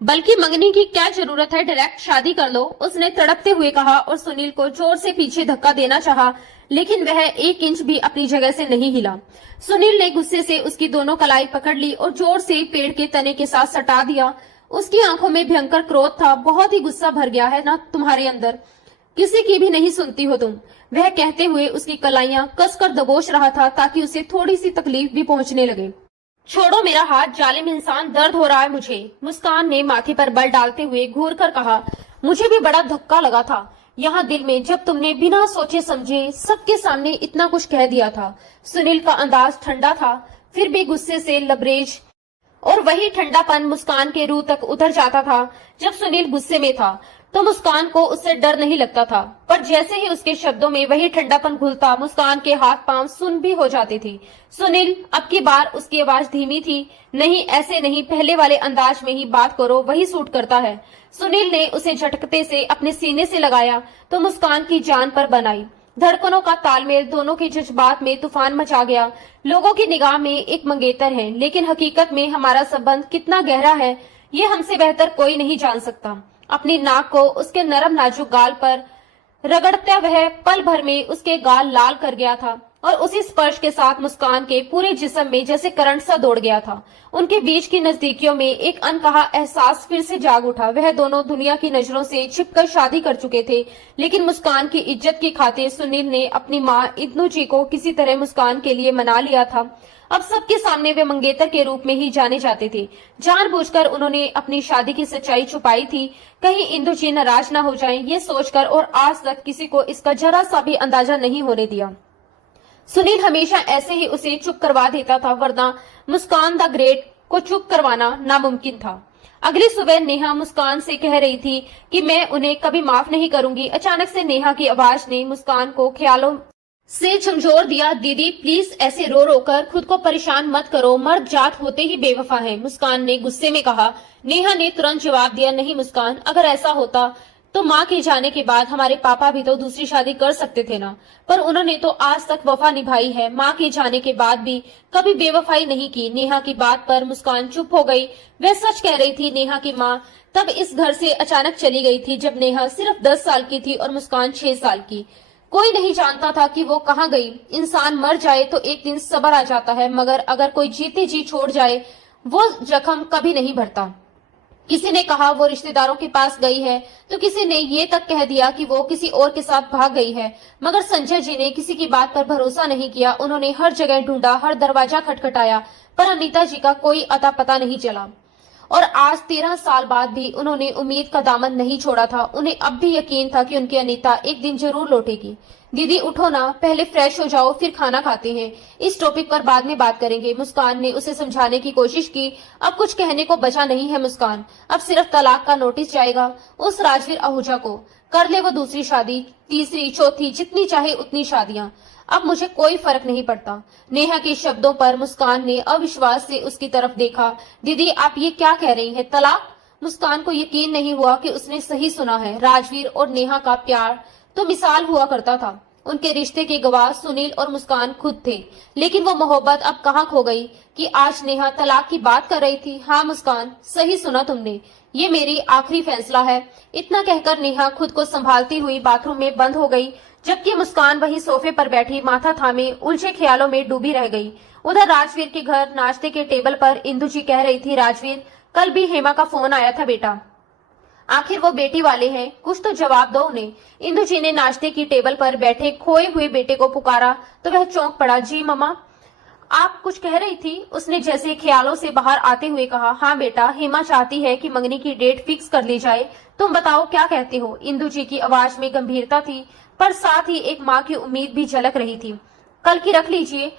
बल्कि मंगनी की क्या जरूरत है, डायरेक्ट शादी कर लो, उसने तड़पते हुए कहा और सुनील को जोर से पीछे धक्का देना चाहा, लेकिन वह 1 इंच भी अपनी जगह से नहीं हिला। सुनील ने गुस्से से उसकी दोनों कलाई पकड़ ली और जोर से पेड़ के तने के साथ सटा दिया। उसकी आंखों में भयंकर क्रोध था। बहुत ही गुस्सा भर गया है ना तुम्हारे अंदर, किसी की भी नहीं सुनती हो तुम, वह कहते हुए उसकी कलाइयां कसकर दबोच रहा था ताकि उसे थोड़ी सी तकलीफ भी पहुंचने लगे। छोड़ो मेरा हाथ, जालिम इंसान, दर्द हो रहा है मुझे, मुस्कान ने माथे पर बल डालते हुए घूर कर कहा। मुझे भी बड़ा धक्का लगा था यहाँ दिल में जब तुमने बिना सोचे समझे सबके सामने इतना कुछ कह दिया था। सुनील का अंदाज ठंडा था, फिर भी गुस्से से लबरेज, और वही ठंडापन मुस्कान के रूह तक उतर जाता था। जब सुनील गुस्से में था तो मुस्कान को उससे डर नहीं लगता था, पर जैसे ही उसके शब्दों में वही ठंडापन घुलता, मुस्कान के हाथ पांव सुन भी हो जाते थे। सुनील, अब की बार उसकी आवाज धीमी थी। नहीं, ऐसे नहीं, पहले वाले अंदाज में ही बात करो, वही सूट करता है। सुनील ने उसे झटकते से अपने सीने से लगाया तो मुस्कान की जान पर बनाई। धड़कनों का तालमेल, दोनों के जज्बात में तूफान मचा गया। लोगों की निगाह में एक मंगेतर है, लेकिन हकीकत में हमारा संबंध कितना गहरा है ये हमसे बेहतर कोई नहीं जान सकता। अपनी नाक को उसके नरम नाजुक गाल पर रगड़ता वह पल भर में उसके गाल लाल कर गया था और उसी स्पर्श के साथ मुस्कान के पूरे जिस्म में जैसे करंट सा दौड़ गया था। उनके बीच की नजदीकियों में एक अनकहा एहसास फिर से जाग उठा। वह दोनों दुनिया की नजरों से छिपकर शादी कर चुके थे, लेकिन मुस्कान की इज्जत की खातिर सुनील ने अपनी माँ इंदु जी को किसी तरह मुस्कान के लिए मना लिया था। अब सबके सामने वे मंगेतर के रूप में ही जाने जाते थे। जानबूझकर उन्होंने अपनी शादी की सच्चाई छुपाई थी, कहीं इंदु जी नाराज न हो जाएं, ये सोचकर, और आज तक किसी को इसका जरा सा भी अंदाजा नहीं होने दिया। सुनील हमेशा ऐसे ही उसे चुप करवा देता था, वरना मुस्कान द ग्रेट को चुप करवाना नामुमकिन था। अगली सुबह नेहा मुस्कान से कह रही थी कि मैं उन्हें कभी माफ नहीं करूंगी। अचानक से नेहा की आवाज ने मुस्कान को ख्यालों से झंझोर दिया। दीदी प्लीज ऐसे रो रो कर खुद को परेशान मत करो, मर्द जात होते ही बेवफा है, मुस्कान ने गुस्से में कहा। नेहा ने तुरंत जवाब दिया, नहीं मुस्कान, अगर ऐसा होता तो माँ के जाने के बाद हमारे पापा भी तो दूसरी शादी कर सकते थे ना, पर उन्होंने तो आज तक वफा निभाई है, माँ के जाने के बाद भी कभी बेवफाई नहीं की। नेहा की बात पर मुस्कान चुप हो गई। वह सच कह रही थी। नेहा की माँ तब इस घर से अचानक चली गई थी जब नेहा सिर्फ 10 साल की थी और मुस्कान 6 साल की। कोई नहीं जानता था कि वो कहाँ गई। इंसान मर जाए तो एक दिन सब्र आ जाता है, मगर अगर कोई जीते जी छोड़ जाए वो जख्म कभी नहीं भरता। किसी ने कहा वो रिश्तेदारों के पास गई है, तो किसी ने ये तक कह दिया कि वो किसी और के साथ भाग गई है, मगर संजय जी ने किसी की बात पर भरोसा नहीं किया। उन्होंने हर जगह ढूंढा, हर दरवाजा खटखटाया, पर अनीता जी का कोई अता पता नहीं चला। और आज 13 साल बाद भी उन्होंने उम्मीद का दामन नहीं छोड़ा था। उन्हें अब भी यकीन था कि उनकी अनीता एक दिन जरूर लौटेगी। दीदी उठो ना, पहले फ्रेश हो जाओ फिर खाना खाते हैं, इस टॉपिक पर बाद में बात करेंगे। मुस्कान ने उसे समझाने की कोशिश की। अब कुछ कहने को बचा नहीं है मुस्कान, अब सिर्फ तलाक का नोटिस जाएगा उस राजवीर आहूजा को। कर ले वो दूसरी शादी, तीसरी, चौथी, जितनी चाहे उतनी शादियां, अब मुझे कोई फर्क नहीं पड़ता। नेहा के शब्दों पर मुस्कान ने अविश्वास से उसकी तरफ देखा। दीदी आप ये क्या कह रही हैं, तलाक? मुस्कान को यकीन नहीं हुआ कि उसने सही सुना है। राजवीर और नेहा का प्यार तो मिसाल हुआ करता था। उनके रिश्ते के गवाह सुनील और मुस्कान खुद थे, लेकिन वो मोहब्बत अब कहाँ खो गई कि आज नेहा तलाक की बात कर रही थी। हाँ मुस्कान, सही सुना तुमने, ये मेरी आखिरी फैसला है। इतना कहकर नेहा खुद को संभालती हुई बाथरूम में बंद हो गई, जबकि मुस्कान वहीं सोफे पर बैठी माथा थामे उलझे ख्यालों में डूबी रह गई। उधर राजवीर के घर नाश्ते के टेबल पर इंदु जी कह रही थी, राजवीर कल भी हेमा का फोन आया था बेटा, आखिर वो बेटी वाले हैं, कुछ तो जवाब दो उन्हें। इंदु जी ने नाश्ते की टेबल पर बैठे खोए हुए बेटे को पुकारा तो वह चौंक पड़ा। जी मम्मा, आप कुछ कह रही थी, उसने जैसे ख्यालों से बाहर आते हुए कहा। हाँ बेटा, हेमा चाहती है कि मंगनी की डेट फिक्स कर ली जाए, तुम बताओ क्या कहते हो। इंदु जी की आवाज में गंभीरता थी, पर साथ ही एक माँ की उम्मीद भी झलक रही थी। कल की रख लीजिए।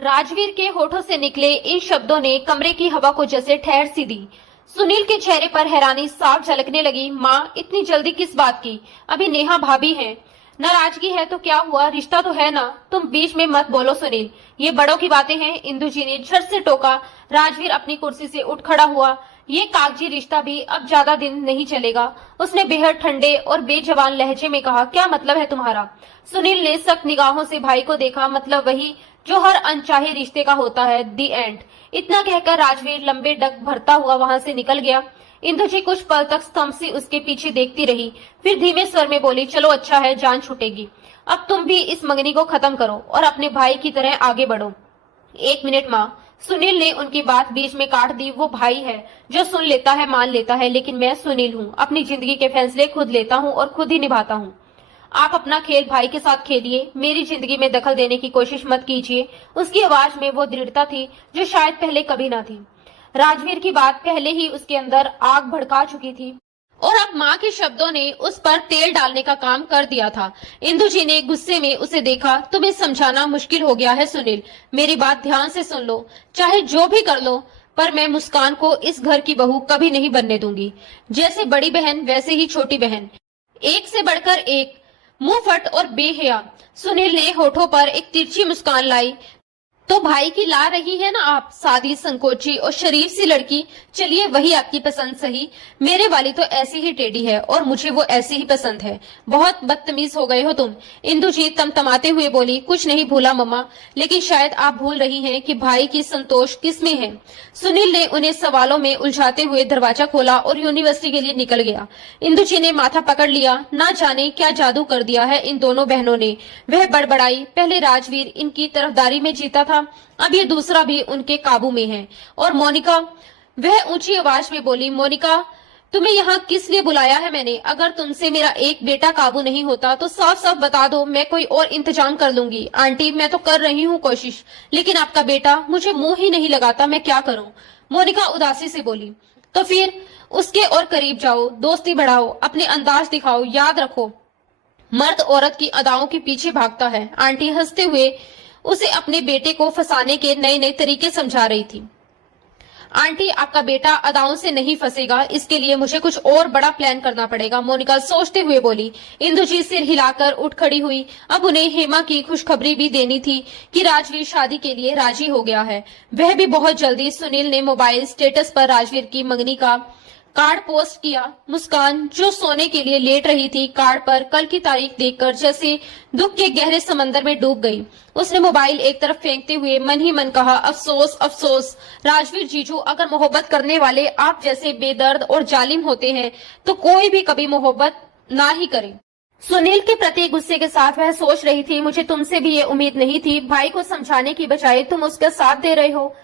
राजवीर के होठों से निकले इन शब्दों ने कमरे की हवा को जैसे ठहर सी दी। सुनील के चेहरे पर हैरानी साफ झलकने लगी। माँ, इतनी जल्दी किस बात की? अभी नेहा भाभी हैं। नाराजगी है तो क्या हुआ, रिश्ता तो है ना, तुम बीच में मत बोलो सुनील, ये बड़ों की बातें हैं। इंदु जी ने झट से टोका। राजवीर अपनी कुर्सी से उठ खड़ा हुआ। ये कागजी रिश्ता भी अब ज्यादा दिन नहीं चलेगा, उसने बेहद ठंडे और बेजवान लहजे में कहा। क्या मतलब है तुम्हारा? सुनील ने सख्त निगाहों से भाई को देखा। मतलब वही जो हर अनचाहे रिश्ते का होता है, दी एंड। इतना कहकर राजवीर लंबे डग भरता हुआ वहां से निकल गया। इंदु जी कुछ पल तक स्तंभ से उसके पीछे देखती रही, फिर धीमे स्वर में बोली, चलो अच्छा है, जान छूटेगी। अब तुम भी इस मंगनी को खत्म करो और अपने भाई की तरह आगे बढ़ो। एक मिनट माँ, सुनील ने उनकी बात बीच में काट दी। वो भाई है जो सुन लेता है, मान लेता है, लेकिन मैं सुनील हूँ, अपनी जिंदगी के फैसले खुद लेता हूँ और खुद ही निभाता हूँ। आप अपना खेल भाई के साथ खेलिए, मेरी जिंदगी में दखल देने की कोशिश मत कीजिए। उसकी आवाज में वो दृढ़ता थी जो शायद पहले कभी ना थी। राजवीर की बात पहले ही उसके अंदर आग भड़का चुकी थी और अब माँ के शब्दों ने उस पर तेल डालने का काम कर दिया था। इंदु जी ने गुस्से में उसे देखा। तुम्हें समझाना मुश्किल हो गया है सुनील, मेरी बात ध्यान से सुन लो, चाहे जो भी कर लो, पर मैं मुस्कान को इस घर की बहू कभी नहीं बनने दूंगी। जैसे बड़ी बहन वैसे ही छोटी बहन, एक से बढ़कर एक, मुंहफट और बेहया। सुनील ने होठों पर एक तिरछी मुस्कान लाई। तो भाई की ला रही है ना आप, सादी, संकोची और शरीफ सी लड़की। चलिए वही आपकी पसंद सही, मेरे वाली तो ऐसी ही टेढ़ी है और मुझे वो ऐसी ही पसंद है। बहुत बदतमीज हो गए हो तुम। इंदु जी तमतमाते हुए बोली। कुछ नहीं भूला मम्मा, लेकिन शायद आप भूल रही हैं कि भाई की संतोष किसमें है। सुनील ने उन्हें सवालों में उलझाते हुए दरवाजा खोला और यूनिवर्सिटी के लिए निकल गया। इंदु जी ने माथा पकड़ लिया। ना जाने क्या जादू कर दिया है इन दोनों बहनों ने। वह बड़बड़ाई। पहले राजवीर इनकी तरफदारी में जीता था, अब ये दूसरा भी उनके काबू में है। और मोनिका, वह ऊंची आवाज में बोली, मोनिका तुम्हें यहाँ किस लिए बुलाया है मैंने? अगर तुमसे मेरा एक बेटा काबू नहीं होता तो साफ साफ बता दो, मैं कोई और इंतजाम कर लूंगी। आंटी मैं तो कर रही हूँ कोशिश, लेकिन आपका बेटा मुझे मुंह ही नहीं लगाता, मैं क्या करूँ? मोनिका उदासी से बोली। तो फिर उसके और करीब जाओ, दोस्ती बढ़ाओ, अपने अंदाज दिखाओ। याद रखो, मर्द औरत की अदाओं के पीछे भागता है। आंटी हंसते हुए उसे अपने बेटे को फंसाने के नए नए तरीके समझा रही थी। आंटी आपका बेटा अदाओं से नहीं फंसेगा, इसके लिए मुझे कुछ और बड़ा प्लान करना पड़ेगा, मोनिका सोचते हुए बोली। इंदु जी सिर हिलाकर उठ खड़ी हुई। अब उन्हें हेमा की खुशखबरी भी देनी थी कि राजवीर शादी के लिए राजी हो गया है, वह भी बहुत जल्दी। सुनील ने मोबाइल स्टेटस पर राजवीर की मंगनी का कार्ड पोस्ट किया। मुस्कान जो सोने के लिए लेट रही थी, कार्ड पर कल की तारीख देखकर जैसे दुख के गहरे समंदर में डूब गई। उसने मोबाइल एक तरफ फेंकते हुए मन ही मन कहा, अफसोस अफसोस राजवीर जीजू, अगर मोहब्बत करने वाले आप जैसे बेदर्द और जालिम होते हैं तो कोई भी कभी मोहब्बत ना ही करे। सुनील के प्रति गुस्से के साथ वह सोच रही थी, मुझे तुमसे भी ये उम्मीद नहीं थी। भाई को समझाने की बजाय तुम उसका साथ दे रहे हो।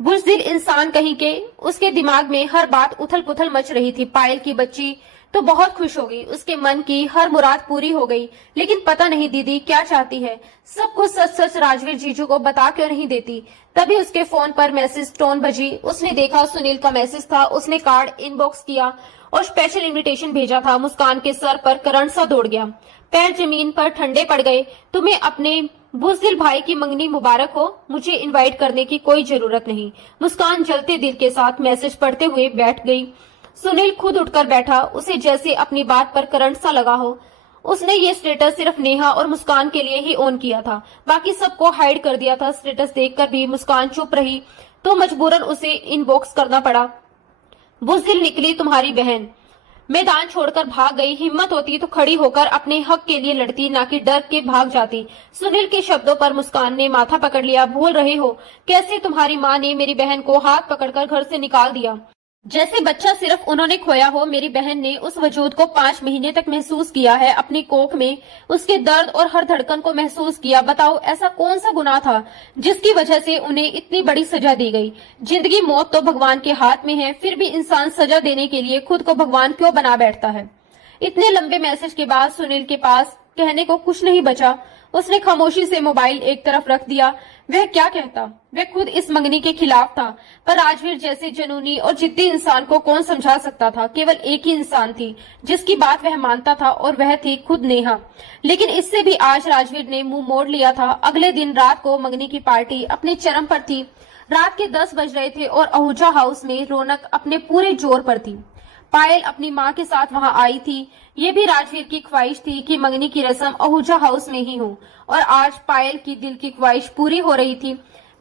बुज़दिल इंसान कहीं के। उसके दिमाग में हर बात उथल पुथल मच रही थी। पायल की बच्ची तो बहुत खुश हो गई। उसके मन की हर मुराद पूरी हो गई। लेकिन पता नहीं दीदी क्या चाहती है। सब कुछ सच सच राजवीर जीजू को बता क्यों नहीं देती। तभी उसके फोन पर मैसेज टोन बजी। उसने देखा सुनील का मैसेज था। उसने कार्ड इनबॉक्स किया और स्पेशल इनविटेशन भेजा था। मुस्कान के सर पर करंट सा दौड़ गया। पैर जमीन पर ठंडे पड़ गए। तुम्हें अपने बुज़दिल भाई की मंगनी मुबारक हो। मुझे इनवाइट करने की कोई जरूरत नहीं। मुस्कान जलते दिल के साथ मैसेज पढ़ते हुए बैठ गई। सुनील खुद उठकर बैठा। उसे जैसे अपनी बात पर करंट सा लगा हो। उसने ये स्टेटस सिर्फ नेहा और मुस्कान के लिए ही ऑन किया था। बाकी सबको हाइड कर दिया था। स्टेटस देखकर भी मुस्कान चुप रही तो मजबूरन उसे इनबॉक्स करना पड़ा। बुज़दिल निकली तुम्हारी बहन। मैदान छोड़कर भाग गई। हिम्मत होती तो खड़ी होकर अपने हक के लिए लड़ती, ना कि डर के भाग जाती। सुनील के शब्दों पर मुस्कान ने माथा पकड़ लिया। भूल रहे हो कैसे तुम्हारी माँ ने मेरी बहन को हाथ पकड़कर घर से निकाल दिया, जैसे बच्चा सिर्फ उन्होंने खोया हो। मेरी बहन ने उस वजूद को 5 महीने तक महसूस किया है। अपनी कोख में उसके दर्द और हर धड़कन को महसूस किया। बताओ ऐसा कौन सा गुनाह था जिसकी वजह से उन्हें इतनी बड़ी सजा दी गई। जिंदगी मौत तो भगवान के हाथ में है, फिर भी इंसान सजा देने के लिए खुद को भगवान क्यों बना बैठता है। इतने लंबे मैसेज के बाद सुनील के पास कहने को कुछ नहीं बचा। उसने खामोशी से मोबाइल एक तरफ रख दिया। वह क्या कहता। वह खुद इस मंगनी के खिलाफ था, पर राजवीर जैसे जुनूनी और जिद्दी इंसान को कौन समझा सकता था। केवल एक ही इंसान थी जिसकी बात वह मानता था और वह थी खुद नेहा। लेकिन इससे भी आज राजवीर ने मुंह मोड़ लिया था। अगले दिन रात को मंगनी की पार्टी अपने चरम पर थी। रात के 10 बज रहे थे और आहूजा हाउस में रौनक अपने पूरे जोर पर थी। पायल अपनी माँ के साथ वहां आई थी। ये भी राजवीर की ख्वाहिश थी कि मंगनी की रस्म आहूजा हाउस में ही हो, और आज पायल की दिल की ख्वाहिश पूरी हो रही थी।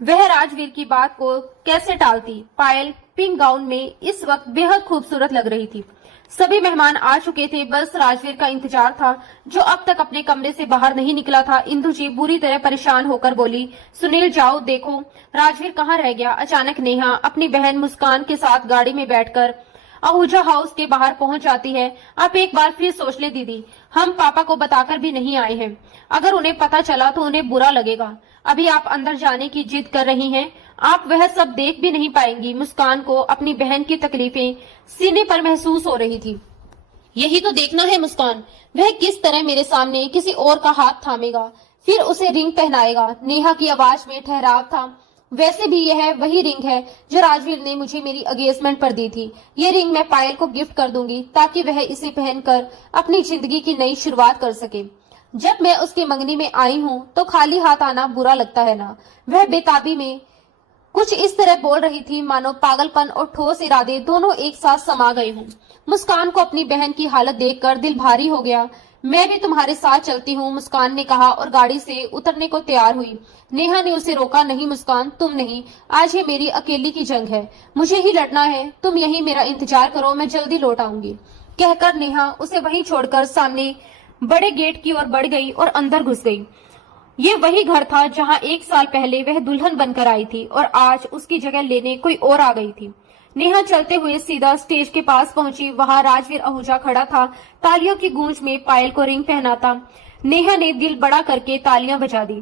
वह राजवीर की बात को कैसे टालती। पायल पिंक गाउन में इस वक्त बेहद खूबसूरत लग रही थी। सभी मेहमान आ चुके थे। बस राजवीर का इंतजार था, जो अब तक अपने कमरे से बाहर नहीं निकला था। इंदु जी बुरी तरह परेशान होकर बोली, सुनील जाओ देखो राजवीर कहाँ रह गया। अचानक नेहा अपनी बहन मुस्कान के साथ गाड़ी में बैठकर आहूजा हाउस के बाहर पहुंच जाती है। आप एक बार फिर सोच ले दीदी, हम पापा को बताकर भी नहीं आए हैं। अगर उन्हें पता चला तो उन्हें बुरा लगेगा। अभी आप अंदर जाने की जिद कर रही हैं, आप वह सब देख भी नहीं पाएंगी। मुस्कान को अपनी बहन की तकलीफें सीने पर महसूस हो रही थी। यही तो देखना है मुस्कान, वह किस तरह मेरे सामने किसी और का हाथ थामेगा, फिर उसे रिंग पहनाएगा। नेहा की आवाज में ठहराव था। वैसे भी यह वही रिंग है जो राजवीर ने मुझे मेरी एंगेजमेंट पर दी थी। ये रिंग मैं पायल को गिफ्ट कर दूंगी ताकि वह इसे पहनकर अपनी जिंदगी की नई शुरुआत कर सके। जब मैं उसकी मंगनी में आई हूँ तो खाली हाथ आना बुरा लगता है ना। वह बेताबी में कुछ इस तरह बोल रही थी मानो पागलपन और ठोस इरादे दोनों एक साथ समा गए हों। मुस्कान को अपनी बहन की हालत देखकर दिल भारी हो गया। मैं भी तुम्हारे साथ चलती हूँ, मुस्कान ने कहा और गाड़ी से उतरने को तैयार हुई। नेहा ने उसे रोका, नहीं मुस्कान तुम नहीं, आज ये मेरी अकेली की जंग है, मुझे ही लड़ना है। तुम यहीं मेरा इंतजार करो, मैं जल्दी लौट आऊंगी। कहकर नेहा उसे वहीं छोड़कर सामने बड़े गेट की ओर बढ़ गई और अंदर घुस गई। ये वही घर था जहां 1 साल पहले वह दुल्हन बनकर आई थी और आज उसकी जगह लेने कोई और आ गई थी। नेहा चलते हुए सीधा स्टेज के पास पहुंची। वहां राजवीर आहूजा खड़ा था, तालियों की गूंज में पायल को रिंग पहनाता। नेहा ने दिल बड़ा करके तालियां बजा दी।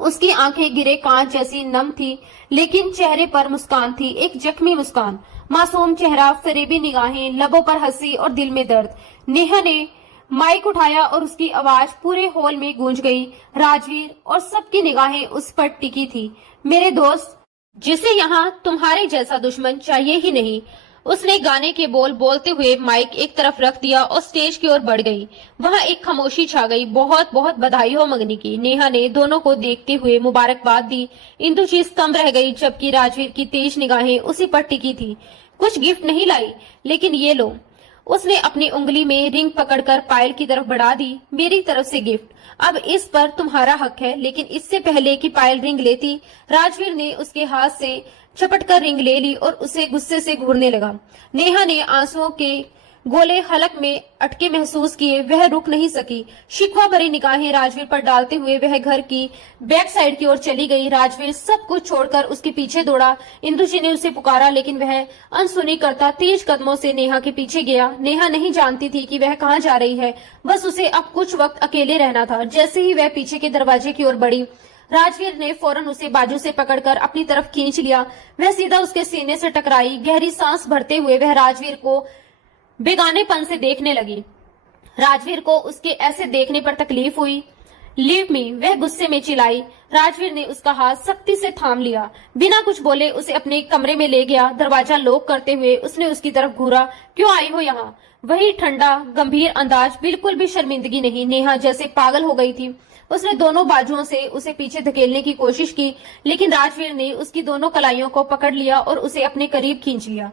उसकी आंखें गिरे कांच जैसी नम थी, लेकिन चेहरे पर मुस्कान थी, एक जख्मी मुस्कान। मासूम चेहरा, फरेबी निगाहें, लबों पर हंसी और दिल में दर्द। नेहा ने माइक उठाया और उसकी आवाज पूरे हॉल में गूंज गई। राजवीर और सबकी निगाहें उस पर टिकी थी। मेरे दोस्त, जिसे यहाँ तुम्हारे जैसा दुश्मन चाहिए ही नहीं। उसने गाने के बोल बोलते हुए माइक एक तरफ रख दिया और स्टेज की ओर बढ़ गई। वहां एक खामोशी छा गई। बहुत बहुत बधाई हो मंगनी की। नेहा ने दोनों को देखते हुए मुबारकबाद दी। इंदु जी स्तंभ रह गई, जबकि राजवीर की तेज निगाहें उसी पर टिकी थी। कुछ गिफ्ट नहीं लाई, लेकिन ये लो। उसने अपनी उंगली में रिंग पकड़कर पायल की तरफ बढ़ा दी। मेरी तरफ से गिफ्ट, अब इस पर तुम्हारा हक है। लेकिन इससे पहले कि पायल रिंग लेती, राजवीर ने उसके हाथ से झपटकर रिंग ले ली और उसे गुस्से से घूरने लगा। नेहा ने आंसुओं के गोले हलक में अटके महसूस किए। वह रुक नहीं सकी। शिकवा भरी निगाहें राजवीर पर डालते हुए वह घर की बैक साइड की ओर चली गई। राजवीर सब कुछ छोड़कर उसके पीछे दौड़ा। इंदु जी ने उसे पुकारा, लेकिन वह अनसुनी करता तेज कदमों से नेहा के पीछे गया। नेहा नहीं जानती थी कि वह कहाँ जा रही है, बस उसे अब कुछ वक्त अकेले रहना था। जैसे ही वह पीछे के दरवाजे की ओर बढ़ी, राजवीर ने फौरन उसे बाजू से पकड़कर अपनी तरफ खींच लिया। वह सीधा उसके सीने से टकराई। गहरी सांस भरते हुए वह राजवीर को बेगानेपन से देखने लगी। राजवीर को उसके ऐसे देखने पर तकलीफ हुई। लीव मी, वह गुस्से में चिल्लाई। राजवीर ने उसका हाथ सख्ती से थाम लिया। बिना कुछ बोले उसे अपने कमरे में ले गया। दरवाजा लॉक करते हुए उसने उसकी तरफ घूरा। क्यों आई हो यहाँ? वही ठंडा गंभीर अंदाज, बिल्कुल भी शर्मिंदगी नहीं। नेहा जैसे पागल हो गई थी। उसने दोनों बाजुओं से उसे पीछे धकेलने की कोशिश की, लेकिन राजवीर ने उसकी दोनों कलाइयों को पकड़ लिया और उसे अपने करीब खींच लिया।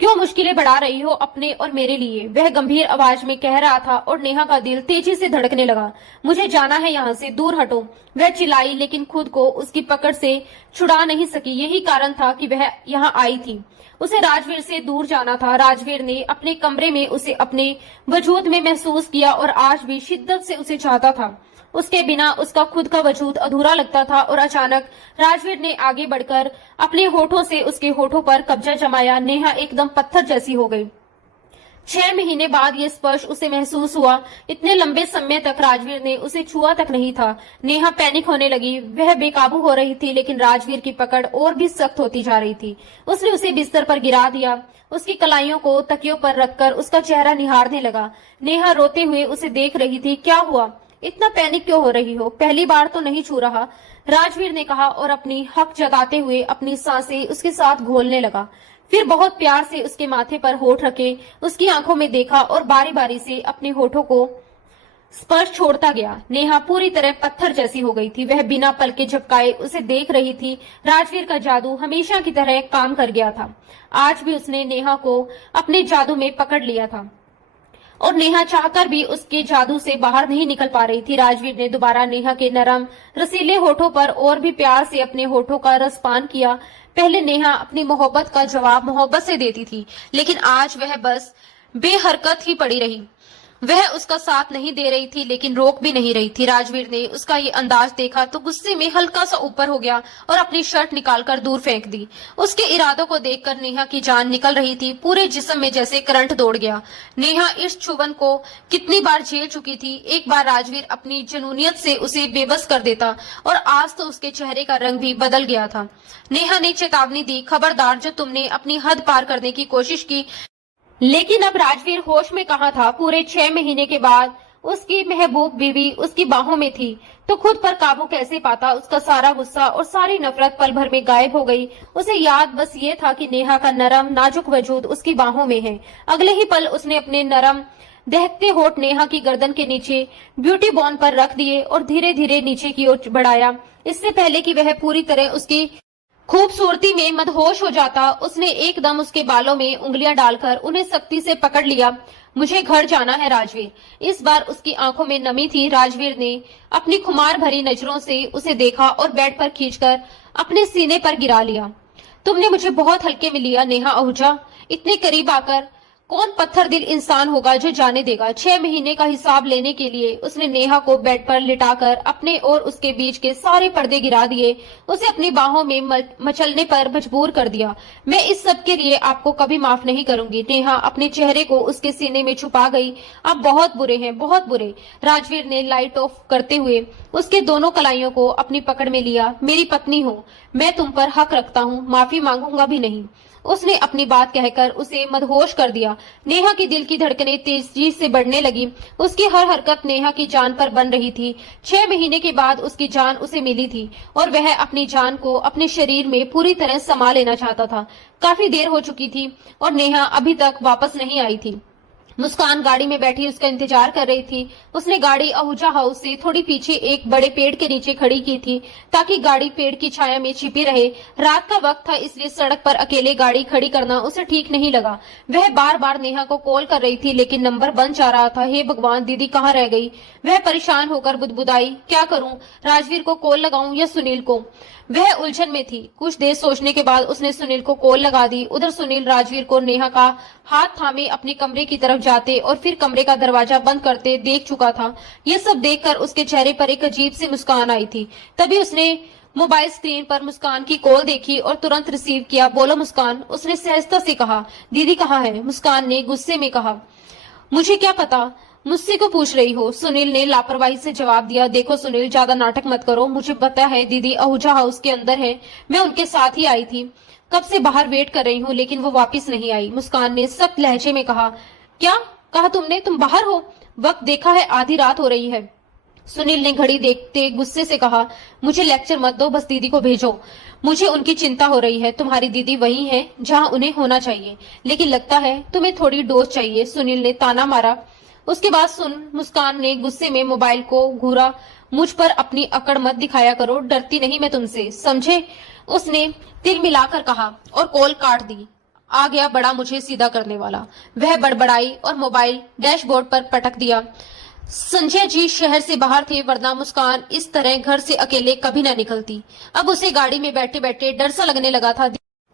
क्यों मुश्किलें बढ़ा रही हो अपने और मेरे लिए? वह गंभीर आवाज में कह रहा था और नेहा का दिल तेजी से धड़कने लगा। मुझे जाना है यहाँ से, दूर हटो, वह चिल्लाई, लेकिन खुद को उसकी पकड़ से छुड़ा नहीं सकी। यही कारण था कि वह यहाँ आई थी। उसे राजवीर से दूर जाना था। राजवीर ने अपने कमरे में उसे अपने वजूद में महसूस किया और आज भी शिद्दत से उसे चाहता था। उसके बिना उसका खुद का वजूद अधूरा लगता था। और अचानक राजवीर ने आगे बढ़कर अपने होठों से उसके होठों पर कब्जा जमाया। नेहा एकदम पत्थर जैसी हो गई। 6 महीने बाद ये स्पर्श उसे महसूस हुआ। इतने लंबे समय तक राजवीर ने उसे छुआ तक नहीं था। नेहा पैनिक होने लगी। वह बेकाबू हो रही थी, लेकिन राजवीर की पकड़ और भी सख्त होती जा रही थी। उसने उसे बिस्तर पर गिरा दिया। उसकी कलाइयों को तकियों पर रखकर उसका चेहरा निहारने लगा। नेहा रोते हुए उसे देख रही थी। क्या हुआ? इतना पैनिक क्यों हो रही हो? पहली बार तो नहीं छू रहा, राजवीर ने कहा और अपनी हक जताते हुए अपनी सांसें उसके साथ घोलने लगा। फिर बहुत प्यार से उसके माथे पर होठ रखे, उसकी आंखों में देखा और बारी बारी से अपने होठों को स्पर्श छोड़ता गया। नेहा पूरी तरह पत्थर जैसी हो गई थी। वह बिना पलके झपकाए उसे देख रही थी। राजवीर का जादू हमेशा की तरह काम कर गया था। आज भी उसने नेहा को अपने जादू में पकड़ लिया था और नेहा चाहकर भी उसके जादू से बाहर नहीं निकल पा रही थी। राजवीर ने दोबारा नेहा के नरम रसीले होठों पर और भी प्यार से अपने होठों का रस पान किया। पहले नेहा अपनी मोहब्बत का जवाब मोहब्बत से देती थी, लेकिन आज वह बस बेहरकत ही पड़ी रही। वह उसका साथ नहीं दे रही थी, लेकिन रोक भी नहीं रही थी। राजवीर ने उसका ये अंदाज देखा तो गुस्से में हल्का सा ऊपर हो गया और अपनी शर्ट निकालकर दूर फेंक दी। उसके इरादों को देखकर नेहा की जान निकल रही थी। पूरे जिस्म में जैसे करंट दौड़ गया। नेहा इस चुभन को कितनी बार झेल चुकी थी। एक बार राजवीर अपनी जुनूनियत से उसे बेबस कर देता और आज तो उसके चेहरे का रंग भी बदल गया था। नेहा ने चेतावनी दी, खबरदार, जो तुमने अपनी हद पार करने की कोशिश की। लेकिन अब राजवीर होश में कहाँ था। पूरे 6 महीने के बाद उसकी महबूब बीवी उसकी बाहों में थी तो खुद पर काबू कैसे पाता। उसका सारा गुस्सा और सारी नफरत पल भर में गायब हो गई। उसे याद बस ये था कि नेहा का नरम नाजुक वजूद उसकी बाहों में है। अगले ही पल उसने अपने नरम दहकते होठ नेहा की गर्दन के नीचे ब्यूटी बॉन पर रख दिए और धीरे धीरे नीचे की ओर बढ़ाया। इससे पहले कि वह पूरी तरह उसकी खूबसूरती में मदहोश हो जाता, उसने एकदम उसके बालों में उंगलियां डालकर उन्हें सख्ती से पकड़ लिया। मुझे घर जाना है राजवीर। इस बार उसकी आंखों में नमी थी। राजवीर ने अपनी खुमार भरी नजरों से उसे देखा और बेड पर खींचकर अपने सीने पर गिरा लिया। तुमने मुझे बहुत हल्के में लिया नेहा आहूजा। इतने करीब आकर कौन पत्थर दिल इंसान होगा जो जाने देगा। 6 महीने का हिसाब लेने के लिए उसने नेहा को बेड पर लिटाकर अपने और उसके बीच के सारे पर्दे गिरा दिए। उसे अपनी बाहों में मचलने पर मजबूर कर दिया। मैं इस सब के लिए आपको कभी माफ नहीं करूंगी। नेहा अपने चेहरे को उसके सीने में छुपा गई। आप बहुत बुरे हैं, बहुत बुरे। राजवीर ने लाइट ऑफ करते हुए उसके दोनों कलाइयों को अपनी पकड़ में लिया। मेरी पत्नी हो, मैं तुम पर हक रखता हूँ, माफी मांगूंगा भी नहीं। उसने अपनी बात कहकर उसे मदहोश कर दिया। नेहा की दिल की धड़कनें तेजी से बढ़ने लगी। उसकी हर हरकत नेहा की जान पर बन रही थी। 6 महीने के बाद उसकी जान उसे मिली थी और वह अपनी जान को अपने शरीर में पूरी तरह समा लेना चाहता था। काफी देर हो चुकी थी और नेहा अभी तक वापस नहीं आई थी। मुस्कान गाड़ी में बैठी उसका इंतजार कर रही थी। उसने गाड़ी आहूजा हाउस से थोड़ी पीछे एक बड़े पेड़ के नीचे खड़ी की थी ताकि गाड़ी पेड़ की छाया में छिपी रहे। रात का वक्त था, इसलिए सड़क पर अकेले गाड़ी खड़ी करना उसे ठीक नहीं लगा। वह बार बार नेहा को कॉल कर रही थी, लेकिन नंबर बंद जा रहा था। हे भगवान, दीदी कहाँ रह गई? वह परेशान होकर बुदबुदाई, क्या करूं, राजवीर को कॉल लगाऊं या सुनील को? वह उलझन में थी। कुछ देर सोचने के बाद उसने सुनील को कॉल लगा दी। उधर सुनील राजवीर को नेहा का हाथ थामे अपने कमरे की तरफ जाते और फिर कमरे का दरवाजा बंद करते देख चुका था। यह सब देखकर उसके चेहरे पर एक अजीब सी मुस्कान आई थी। तभी उसने मोबाइल स्क्रीन पर मुस्कान की कॉल देखी और तुरंत रिसीव किया। बोलो मुस्कान, उसने सहजता से कहा। दीदी कहाँ है? मुस्कान ने गुस्से में कहा। मुझे क्या पता, मुझसे को पूछ रही हो? सुनील ने लापरवाही से जवाब दिया। देखो सुनील, ज्यादा नाटक मत करो। मुझे पता है दीदी आहूजा हाउस के अंदर है, मैं उनके साथ ही आई थी। कब से बाहर वेट कर रही हूँ, लेकिन वो वापस नहीं आई। मुस्कान ने सख्त लहजे में कहा। क्या कहा तुमने? तुम बाहर हो? वक्त देखा है, आधी रात हो रही है। सुनील ने घड़ी देखते गुस्से से कहा, मुझे लेक्चर मत दो, बस दीदी को भेजो। मुझे उनकी चिंता हो रही है। तुम्हारी दीदी वही है जहां उन्हें होना चाहिए, लेकिन लगता है तुम्हें थोड़ी डोज चाहिए। सुनील ने ताना मारा। उसके बाद मुस्कान ने गुस्से में मोबाइल को घूरा। मुझ पर अपनी अकड़ मत दिखाया करो, डरती नहीं मैं तुमसे, समझे? उसने तिल मिलाकर कहा और कॉल काट दी। आ गया बड़ा मुझे सीधा करने वाला। वह बड़बड़ाई और मोबाइल डैशबोर्ड पर पटक दिया। संजय जी शहर से बाहर थे, वरना मुस्कान इस तरह घर से अकेले कभी न निकलती। अब उसे गाड़ी में बैठे बैठे डर सा लगने लगा था।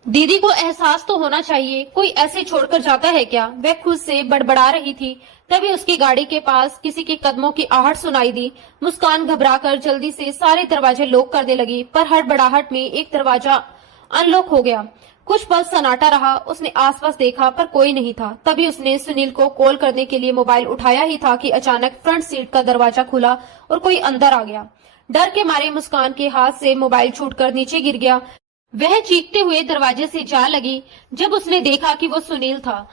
दीदी को एहसास तो होना चाहिए, कोई ऐसे छोड़कर जाता है क्या? वह खुद से बड़बड़ा रही थी। तभी उसकी गाड़ी के पास किसी के कदमों की आहट सुनाई दी। मुस्कान घबराकर जल्दी से सारे दरवाजे लॉक करने लगी, पर हड़बड़ाहट में एक दरवाजा अनलॉक हो गया। कुछ पल सन्नाटा रहा। उसने आसपास देखा पर कोई नहीं था। तभी उसने सुनील को कॉल करने के लिए मोबाइल उठाया ही था कि अचानक फ्रंट सीट का दरवाजा खुला और कोई अंदर आ गया। डर के मारे मुस्कान के हाथ से मोबाइल छूटकर नीचे गिर गया। वह चीखते हुए दरवाजे से जा लगी। जब उसने देखा कि वो सुनील था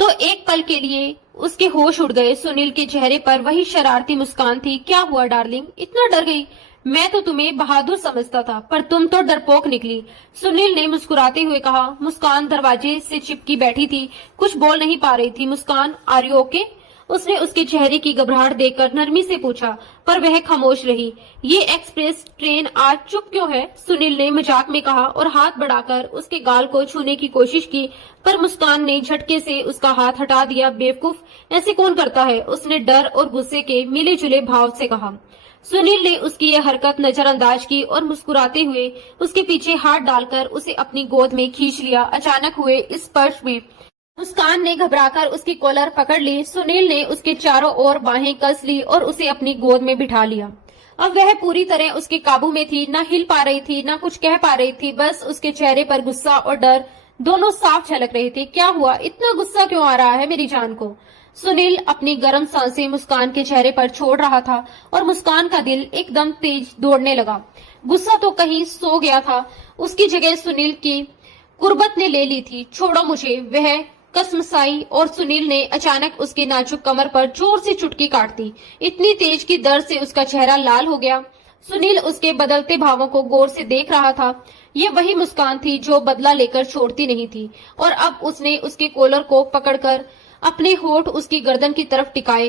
तो एक पल के लिए उसके होश उड़ गए। सुनील के चेहरे पर वही शरारती मुस्कान थी। क्या हुआ डार्लिंग, इतना डर गई? मैं तो तुम्हें बहादुर समझता था, पर तुम तो डरपोक निकली, सुनील ने मुस्कुराते हुए कहा। मुस्कान दरवाजे से चिपकी बैठी थी, कुछ बोल नहीं पा रही थी। मुस्कान, आर यू ओके? उसने उसके चेहरे की घबराहट देखकर नरमी से पूछा, पर वह खामोश रही। ये एक्सप्रेस ट्रेन आज चुप क्यों है? सुनील ने मजाक में कहा और हाथ बढ़ाकर उसके गाल को छूने की कोशिश की, पर मुस्कान ने झटके से उसका हाथ हटा दिया। बेवकूफ, ऐसे कौन करता है? उसने डर और गुस्से के मिले जुले भाव से कहा। सुनील ने उसकी यह हरकत नजरअंदाज की और मुस्कुराते हुए उसके पीछे हाथ डालकर उसे अपनी गोद में खींच लिया। अचानक हुए इस स्पर्श में मुस्कान ने घबराकर उसकी कॉलर पकड़ ली। सुनील ने उसके चारों ओर बाहें कस ली और उसे अपनी गोद में बिठा लिया। अब वह पूरी तरह उसके काबू में थी, ना हिल पा रही थी, ना कुछ कह पा रही थी। बस उसके चेहरे पर गुस्सा और डर दोनों साफ झलक रहे थे। क्या हुआ? इतना गुस्सा क्यों आ रहा है मेरी जान को? सुनील अपनी गर्म सांसें मुस्कान के चेहरे पर छोड़ रहा था और मुस्कान का दिल एकदम तेज दौड़ने लगा। गुस्सा तो कहीं सो गया था, उसकी जगह सुनील की कुर्बत ने ले ली थी। छोड़ो मुझे, वह कसमसाई और सुनील ने अचानक उसके नाजुक कमर पर जोर से चुटकी काट दी। इतनी तेज कि दर्द से उसका चेहरा लाल हो गया। सुनील उसके बदलते भावों को गौर से देख रहा था। ये वही मुस्कान थी जो बदला लेकर छोड़ती नहीं थी, और अब उसने उसके कॉलर को पकड़कर अपने होठ उसकी गर्दन की तरफ टिकाए,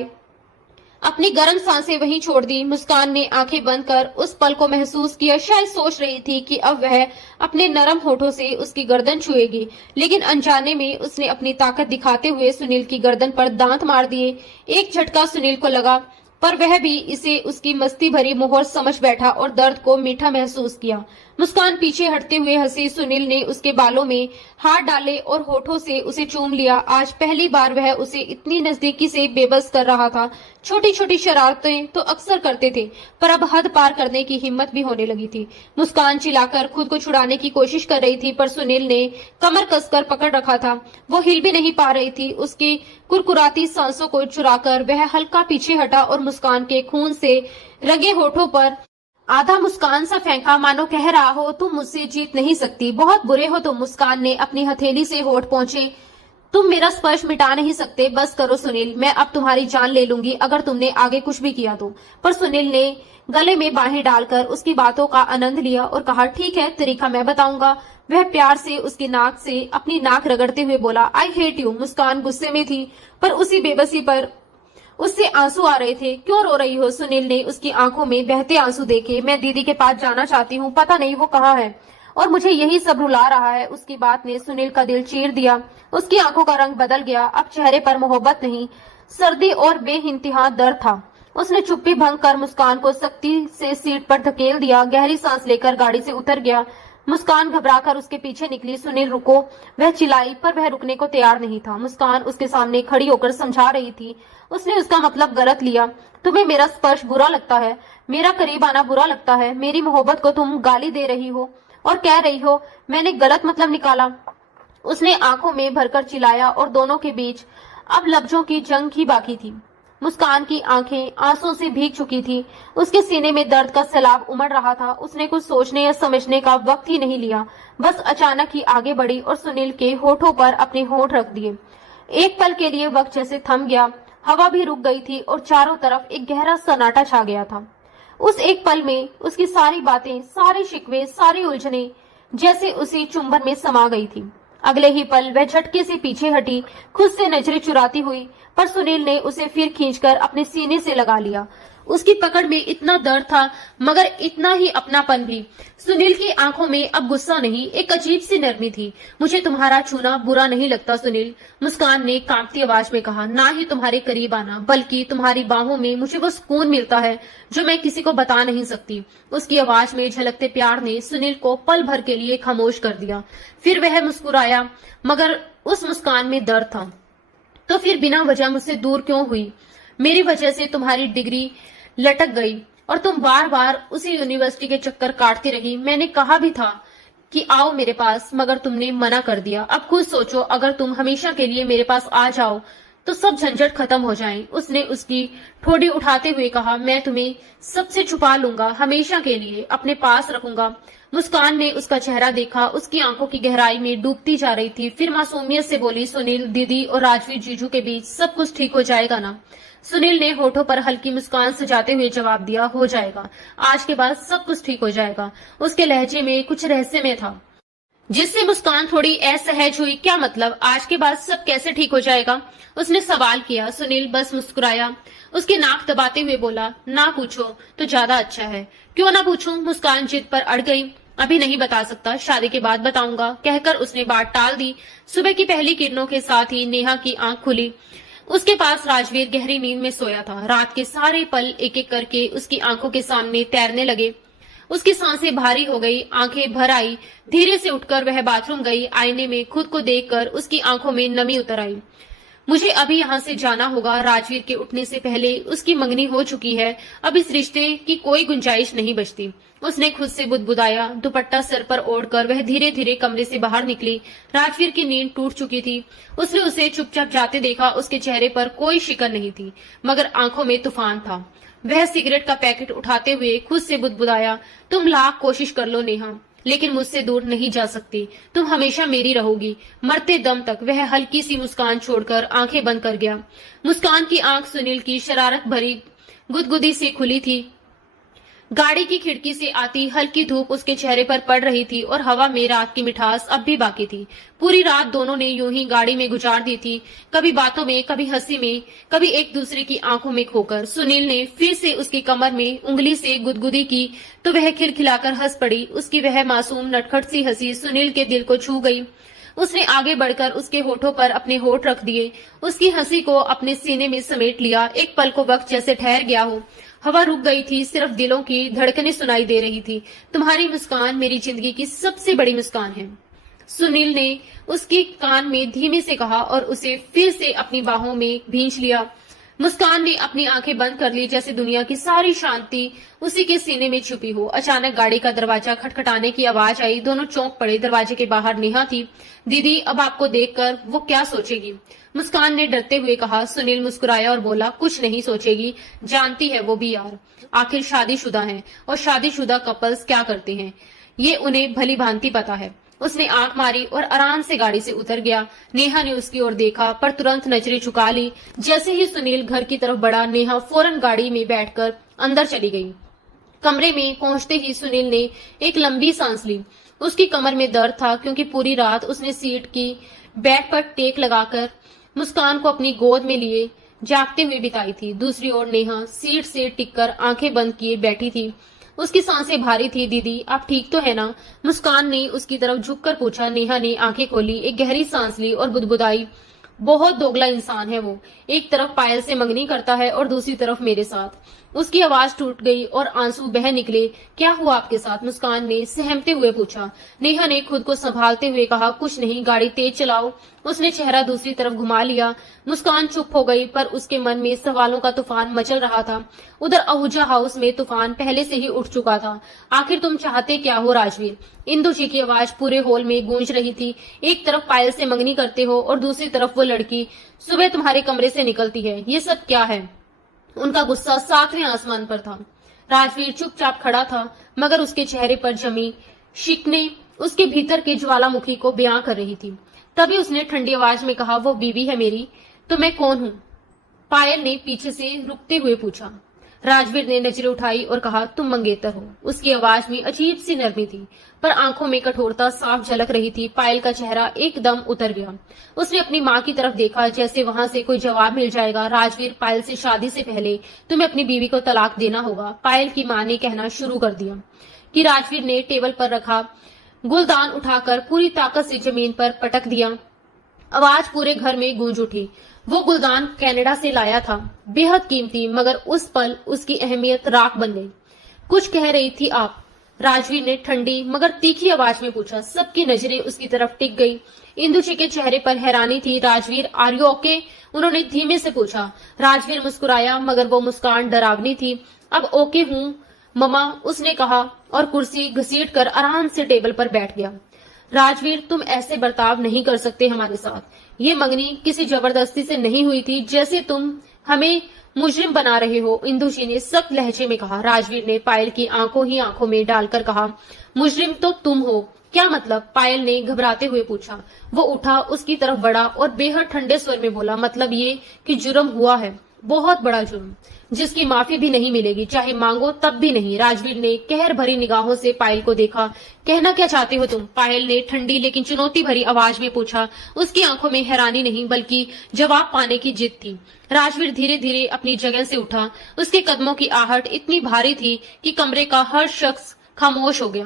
अपनी गर्म सांसें वहीं छोड़ दी। मुस्कान ने आंखें बंद कर उस पल को महसूस किया। शायद सोच रही थी कि अब वह अपने नरम होठों से उसकी गर्दन छुएगी, लेकिन अनजाने में उसने अपनी ताकत दिखाते हुए सुनील की गर्दन पर दांत मार दिए। एक झटका सुनील को लगा, पर वह भी इसे उसकी मस्ती भरी मोहर समझ बैठा और दर्द को मीठा महसूस किया। मुस्कान पीछे हटते हुए हंसी। सुनील ने उसके बालों में हाथ डाले और होठों से उसे चूम लिया। आज पहली बार वह उसे इतनी नजदीकी से बेबस कर रहा था। छोटी छोटी शरारतें तो अक्सर करते थे, पर अब हद पार करने की हिम्मत भी होने लगी थी। मुस्कान चिल्लाकर खुद को छुड़ाने की कोशिश कर रही थी, पर सुनील ने कमर कसकर पकड़ रखा था। वो हिल भी नहीं पा रही थी। उसकी कुरकुराती सांसों को चुराकर वह हल्का पीछे हटा और मुस्कान के खून से रंगे होठों पर आधा मुस्कान सा फेंका, मानो कह रहा हो, तुम मुझसे जीत नहीं सकती, बहुत बुरे हो तुम। मुस्कान ने अपनी हथेली से होठ पहुंचे, तुम मेरा स्पर्श मिटा नहीं सकते, बस करो सुनील, मैं अब तुम्हारी जान ले लूंगी अगर तुमने आगे कुछ भी किया तो। पर सुनील ने गले में बाहें डालकर उसकी बातों का आनंद लिया और कहा, ठीक है, तरीका मैं बताऊंगा। वह प्यार से उसकी नाक से अपनी नाक रगड़ते हुए बोला, आई हेट यू। मुस्कान गुस्से में थी, पर उसी बेबसी पर उससे आंसू आ रहे थे। क्यों रो रही हो? सुनील ने उसकी आंखों में बहते आंसू देखे। मैं दीदी के पास जाना चाहती हूँ, पता नहीं वो कहाँ है, और मुझे यही सब रुला रहा है। उसकी बात ने सुनील का दिल चीर दिया। उसकी आंखों का रंग बदल गया। अब चेहरे पर मोहब्बत नहीं, सर्दी और बेइंतहा दर्द था। उसने चुप्पी भंग कर मुस्कान को सख्ती से सीट पर धकेल दिया। गहरी सांस लेकर गाड़ी से उतर गया। मुस्कान घबराकर उसके पीछे निकली। सुनील रुको, वह चिल्लाई, पर वह रुकने को तैयार नहीं था। मुस्कान उसके सामने खड़ी होकर समझा रही थी। उसने उसका मतलब गलत लिया। तुम्हें मेरा स्पर्श बुरा लगता है, मेरा करीब आना बुरा लगता है, मेरी मोहब्बत को तुम गाली दे रही हो और कह रही हो मैंने गलत मतलब निकाला। उसने आंखों में भरकर चिल्लाया और दोनों के बीच अब लफ्जों की जंग ही बाकी थी। मुस्कान की आंखें आंसू से भीग चुकी थी। उसके सीने में दर्द का सैलाब उमड़ रहा था। उसने कुछ सोचने या समझने का वक्त ही नहीं लिया, बस अचानक ही आगे बढ़ी और सुनील के होठों पर अपने होठ रख दिए। एक पल के लिए वक्त जैसे थम गया, हवा भी रुक गई थी और चारों तरफ एक गहरा सन्नाटा छा गया था। उस एक पल में उसकी सारी बातें, सारे शिकवे, सारी उलझने जैसे उसी चुंबन में समा गई थी। अगले ही पल वह झटके से पीछे हटी, खुद से नजरें चुराती हुई, पर सुनील ने उसे फिर खींचकर अपने सीने से लगा लिया। उसकी पकड़ में इतना दर्द था, मगर इतना ही अपनापन भी। सुनील की आंखों में अब गुस्सा नहीं, एक अजीब सी नरमी थी। मुझे तुम्हारा छूना बुरा नहीं लगता सुनील, मुस्कान ने कांपती आवाज में कहा। ना ही तुम्हारे करीब आना, बल्कि तुम्हारी बाहों में मुझे वो सुकून मिलता है जो मैं किसी को बता नहीं सकती। उसकी आवाज में झलकते प्यार ने सुनील को पल भर के लिए खामोश कर दिया। फिर वह मुस्कुराया, मगर उस मुस्कान में दर्द था। तो फिर बिना वजह मुझसे दूर क्यों हुई? मेरी वजह से तुम्हारी डिग्री लटक गई और तुम बार बार उसी यूनिवर्सिटी के चक्कर काटती रही। मैंने कहा भी था कि आओ मेरे पास, मगर तुमने मना कर दिया। अब खुद सोचो, अगर तुम हमेशा के लिए मेरे पास आ जाओ तो सब झंझट खत्म हो जाए। उसने उसकी ठोड़ी उठाते हुए कहा, मैं तुम्हें सबसे छुपा लूंगा, हमेशा के लिए अपने पास रखूंगा। मुस्कान ने उसका चेहरा देखा, उसकी आंखों की गहराई में डूबती जा रही थी। फिर मासूमियत से बोली, सुनील, दीदी और राजवीर जीजू के बीच सब कुछ ठीक हो जाएगा ना? सुनील ने होठों पर हल्की मुस्कान सजाते हुए जवाब दिया, हो जाएगा। आज के बाद सब कुछ ठीक हो जाएगा। उसके लहजे में कुछ रहस्यमय था, जिससे मुस्कान थोड़ी असहज हुई। क्या मतलब? आज के बाद सब कैसे ठीक हो जाएगा? उसने सवाल किया। सुनील बस मुस्कुराया, उसकी नाक दबाते हुए बोला, ना पूछो तो ज्यादा अच्छा है। क्यों ना पूछूं? मुस्कान जिद पर अड़ गई। अभी नहीं बता सकता, शादी के बाद बताऊंगा, कहकर उसने बात टाल दी। सुबह की पहली किरणों के साथ ही नेहा की आंख खुली। उसके पास राजवीर गहरी नींद में सोया था। रात के सारे पल एक एक करके उसकी आंखों के सामने तैरने लगे। उसकी सांसें भारी हो गई, आंखें भर आई। धीरे से उठकर वह बाथरूम गई। आईने में खुद को देखकर उसकी आंखों में नमी उतर आई। मुझे अभी यहाँ से जाना होगा। राजवीर के उठने से पहले उसकी मंगनी हो चुकी है, अब इस रिश्ते की कोई गुंजाइश नहीं बचती। उसने खुद से बुदबुदाया। दुपट्टा सर पर ओढ़कर वह धीरे धीरे कमरे से बाहर निकली। राजवीर की नींद टूट चुकी थी। उसने उसे चुपचाप जाते देखा। उसके चेहरे पर कोई शिकन नहीं थी, मगर आंखों में तूफान था। वह सिगरेट का पैकेट उठाते हुए खुद से बुदबुदाया, तुम लाख कोशिश कर लो नेहा, लेकिन मुझसे दूर नहीं जा सकती। तुम हमेशा मेरी रहोगी, मरते दम तक। वह हल्की सी मुस्कान छोड़कर आंखें बंद कर गया। मुस्कान की आंख सुनील की शरारत भरी गुदगुदी से खुली थी। गाड़ी की खिड़की से आती हल्की धूप उसके चेहरे पर पड़ रही थी और हवा में रात की मिठास अब भी बाकी थी। पूरी रात दोनों ने यूं ही गाड़ी में गुजार दी थी, कभी बातों में, कभी हंसी में, कभी एक दूसरे की आंखों में खोकर। सुनील ने फिर से उसकी कमर में उंगली से गुदगुदी की तो वह खिलखिलाकर हंस पड़ी। उसकी वह मासूम नटखट सी हंसी सुनील के दिल को छू गई। उसने आगे बढ़कर उसके होठों पर अपने होठ रख दिए, उसकी हंसी को अपने सीने में समेट लिया। एक पल को वक्त जैसे ठहर गया हो। हवा रुक गई थी, सिर्फ दिलों की धड़कनें सुनाई दे रही थी। तुम्हारी मुस्कान मेरी जिंदगी की सबसे बड़ी मुस्कान है, सुनील ने उसकी कान में धीमे से कहा और उसे फिर से अपनी बाहों में भींच लिया। मुस्कान ने अपनी आंखें बंद कर ली, जैसे दुनिया की सारी शांति उसी के सीने में छुपी हो। अचानक गाड़ी का दरवाजा खटखटाने की आवाज आई। दोनों चौंक पड़े। दरवाजे के बाहर नेहा थी। दीदी, अब आपको देखकर वो क्या सोचेगी? मुस्कान ने डरते हुए कहा। सुनील मुस्कुराया और बोला, कुछ नहीं सोचेगी, जानती है वो भी यार, आखिर शादीशुदा है और शादीशुदा कपल्स क्या करते हैं ये उन्हें भली भांति पता है। उसने आंख मारी और आराम से गाड़ी से उतर गया। नेहा ने उसकी ओर देखा, पर तुरंत नजरें झुका ली। जैसे ही सुनील घर की तरफ बढ़ा, नेहा फौरन गाड़ी में बैठकर अंदर चली गई। कमरे में पहुंचते ही सुनील ने एक लंबी सांस ली। उसकी कमर में दर्द था, क्योंकि पूरी रात उसने सीट की बेड पर टेक लगाकर मुस्कान को अपनी गोद में लिए जागते हुए बिताई थी। दूसरी ओर नेहा सीट से टिककर आंखें बंद किए बैठी थी। उसकी सांसें भारी थी। दीदी, आप ठीक तो है ना? मुस्कान ने उसकी तरफ झुककर पूछा। नेहा ने आंखें खोली, एक गहरी सांस ली और बुदबुदाई, बहुत दोगला इंसान है वो, एक तरफ पायल से मंगनी करता है और दूसरी तरफ मेरे साथ। उसकी आवाज टूट गई और आंसू बह निकले। क्या हुआ आपके साथ? मुस्कान ने सहमते हुए पूछा। नेहा ने खुद को संभालते हुए कहा, कुछ नहीं, गाड़ी तेज चलाओ। उसने चेहरा दूसरी तरफ घुमा लिया। मुस्कान चुप हो गई, पर उसके मन में सवालों का तूफान मचल रहा था। उधर आहूजा हाउस में तूफान पहले से ही उठ चुका था। आखिर तुम चाहते क्या हो राजवीर? इंदु जी की आवाज पूरे हॉल में गूंज रही थी। एक तरफ पायल से मंगनी करते हो और दूसरी तरफ वो लड़की सुबह तुम्हारे कमरे से निकलती है, ये सब क्या है? उनका गुस्सा 7वें आसमान पर था। राजवीर चुपचाप खड़ा था, मगर उसके चेहरे पर जमी शिकने उसके भीतर के ज्वालामुखी को बयां कर रही थी। तभी उसने ठंडी आवाज में कहा, वो बीवी है मेरी, तो मैं कौन हूँ? पायल ने पीछे से रुकते हुए पूछा। राजवीर ने नजरें उठाई और कहा, तुम मंगेतर हो। उसकी आवाज में अजीब सी नरमी थी, पर आंखों में कठोरता साफ झलक रही थी। पायल का चेहरा एकदम उतर गया। उसने अपनी माँ की तरफ देखा, जैसे वहां से कोई जवाब मिल जाएगा। राजवीर, पायल से शादी से पहले तुम्हें अपनी बीवी को तलाक देना होगा। पायल की माँ ने कहना शुरू कर दिया कि राजवीर ने टेबल पर रखा गुलदान उठाकर पूरी ताकत से जमीन पर पटक दिया। आवाज पूरे घर में गूंज उठी। वो गुलदान कनाडा से लाया था, बेहद कीमती, मगर उस पल उसकी अहमियत राख बन गई। कुछ कह रही थी आप? राजवीर ने ठंडी मगर तीखी आवाज में पूछा। सबकी नजरें उसकी तरफ टिक गई। इंदु जी के चेहरे पर हैरानी थी। Rajveer, are you okay? उन्होंने धीमे से पूछा। राजवीर मुस्कुराया, मगर वो मुस्कान डरावनी थी। अब ओके हूँ ममा, उसने कहा और कुर्सी घसीट कर आराम से टेबल पर बैठ गया। राजवीर, तुम ऐसे बर्ताव नहीं कर सकते हमारे साथ। ये मंगनी किसी जबरदस्ती से नहीं हुई थी, जैसे तुम हमें मुजरिम बना रहे हो, इंदु जी ने सख्त लहजे में कहा। राजवीर ने पायल की आंखों ही आंखों में डालकर कहा, मुजरिम तो तुम हो। क्या मतलब? पायल ने घबराते हुए पूछा। वो उठा, उसकी तरफ बढ़ा और बेहद ठंडे स्वर में बोला, मतलब ये कि जुर्म हुआ है, बहुत बड़ा जुर्म, जिसकी माफी भी नहीं मिलेगी, चाहे मांगो तब भी नहीं। राजवीर ने कहर भरी निगाहों से पायल को देखा। कहना क्या चाहते हो तुम? पायल ने ठंडी लेकिन चुनौती भरी आवाज में पूछा। उसकी आंखों में हैरानी नहीं बल्कि जवाब पाने की जिद थी। राजवीर धीरे धीरे अपनी जगह से उठा। उसके कदमों की आहट इतनी भारी थी कि कमरे का हर शख्स खामोश हो गया।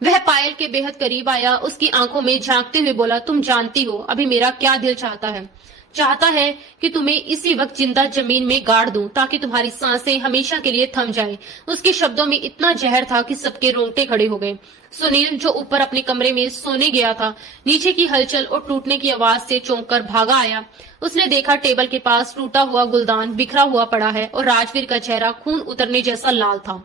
वह पायल के बेहद करीब आया, उसकी आंखों में झांकते हुए बोला, तुम जानती हो अभी मेरा क्या दिल चाहता है? चाहता है कि तुम्हें इसी वक्त जिंदा जमीन में गाड़ दूं, ताकि तुम्हारी सांसें हमेशा के लिए थम जाए। उसके शब्दों में इतना जहर था कि सबके रोंगटे खड़े हो गए। सुनील, जो ऊपर अपने कमरे में सोने गया था, नीचे की हलचल और टूटने की आवाज से चौंक कर भागा आया। उसने देखा टेबल के पास टूटा हुआ गुलदान बिखरा हुआ पड़ा है और राजवीर का चेहरा खून उतरने जैसा लाल था।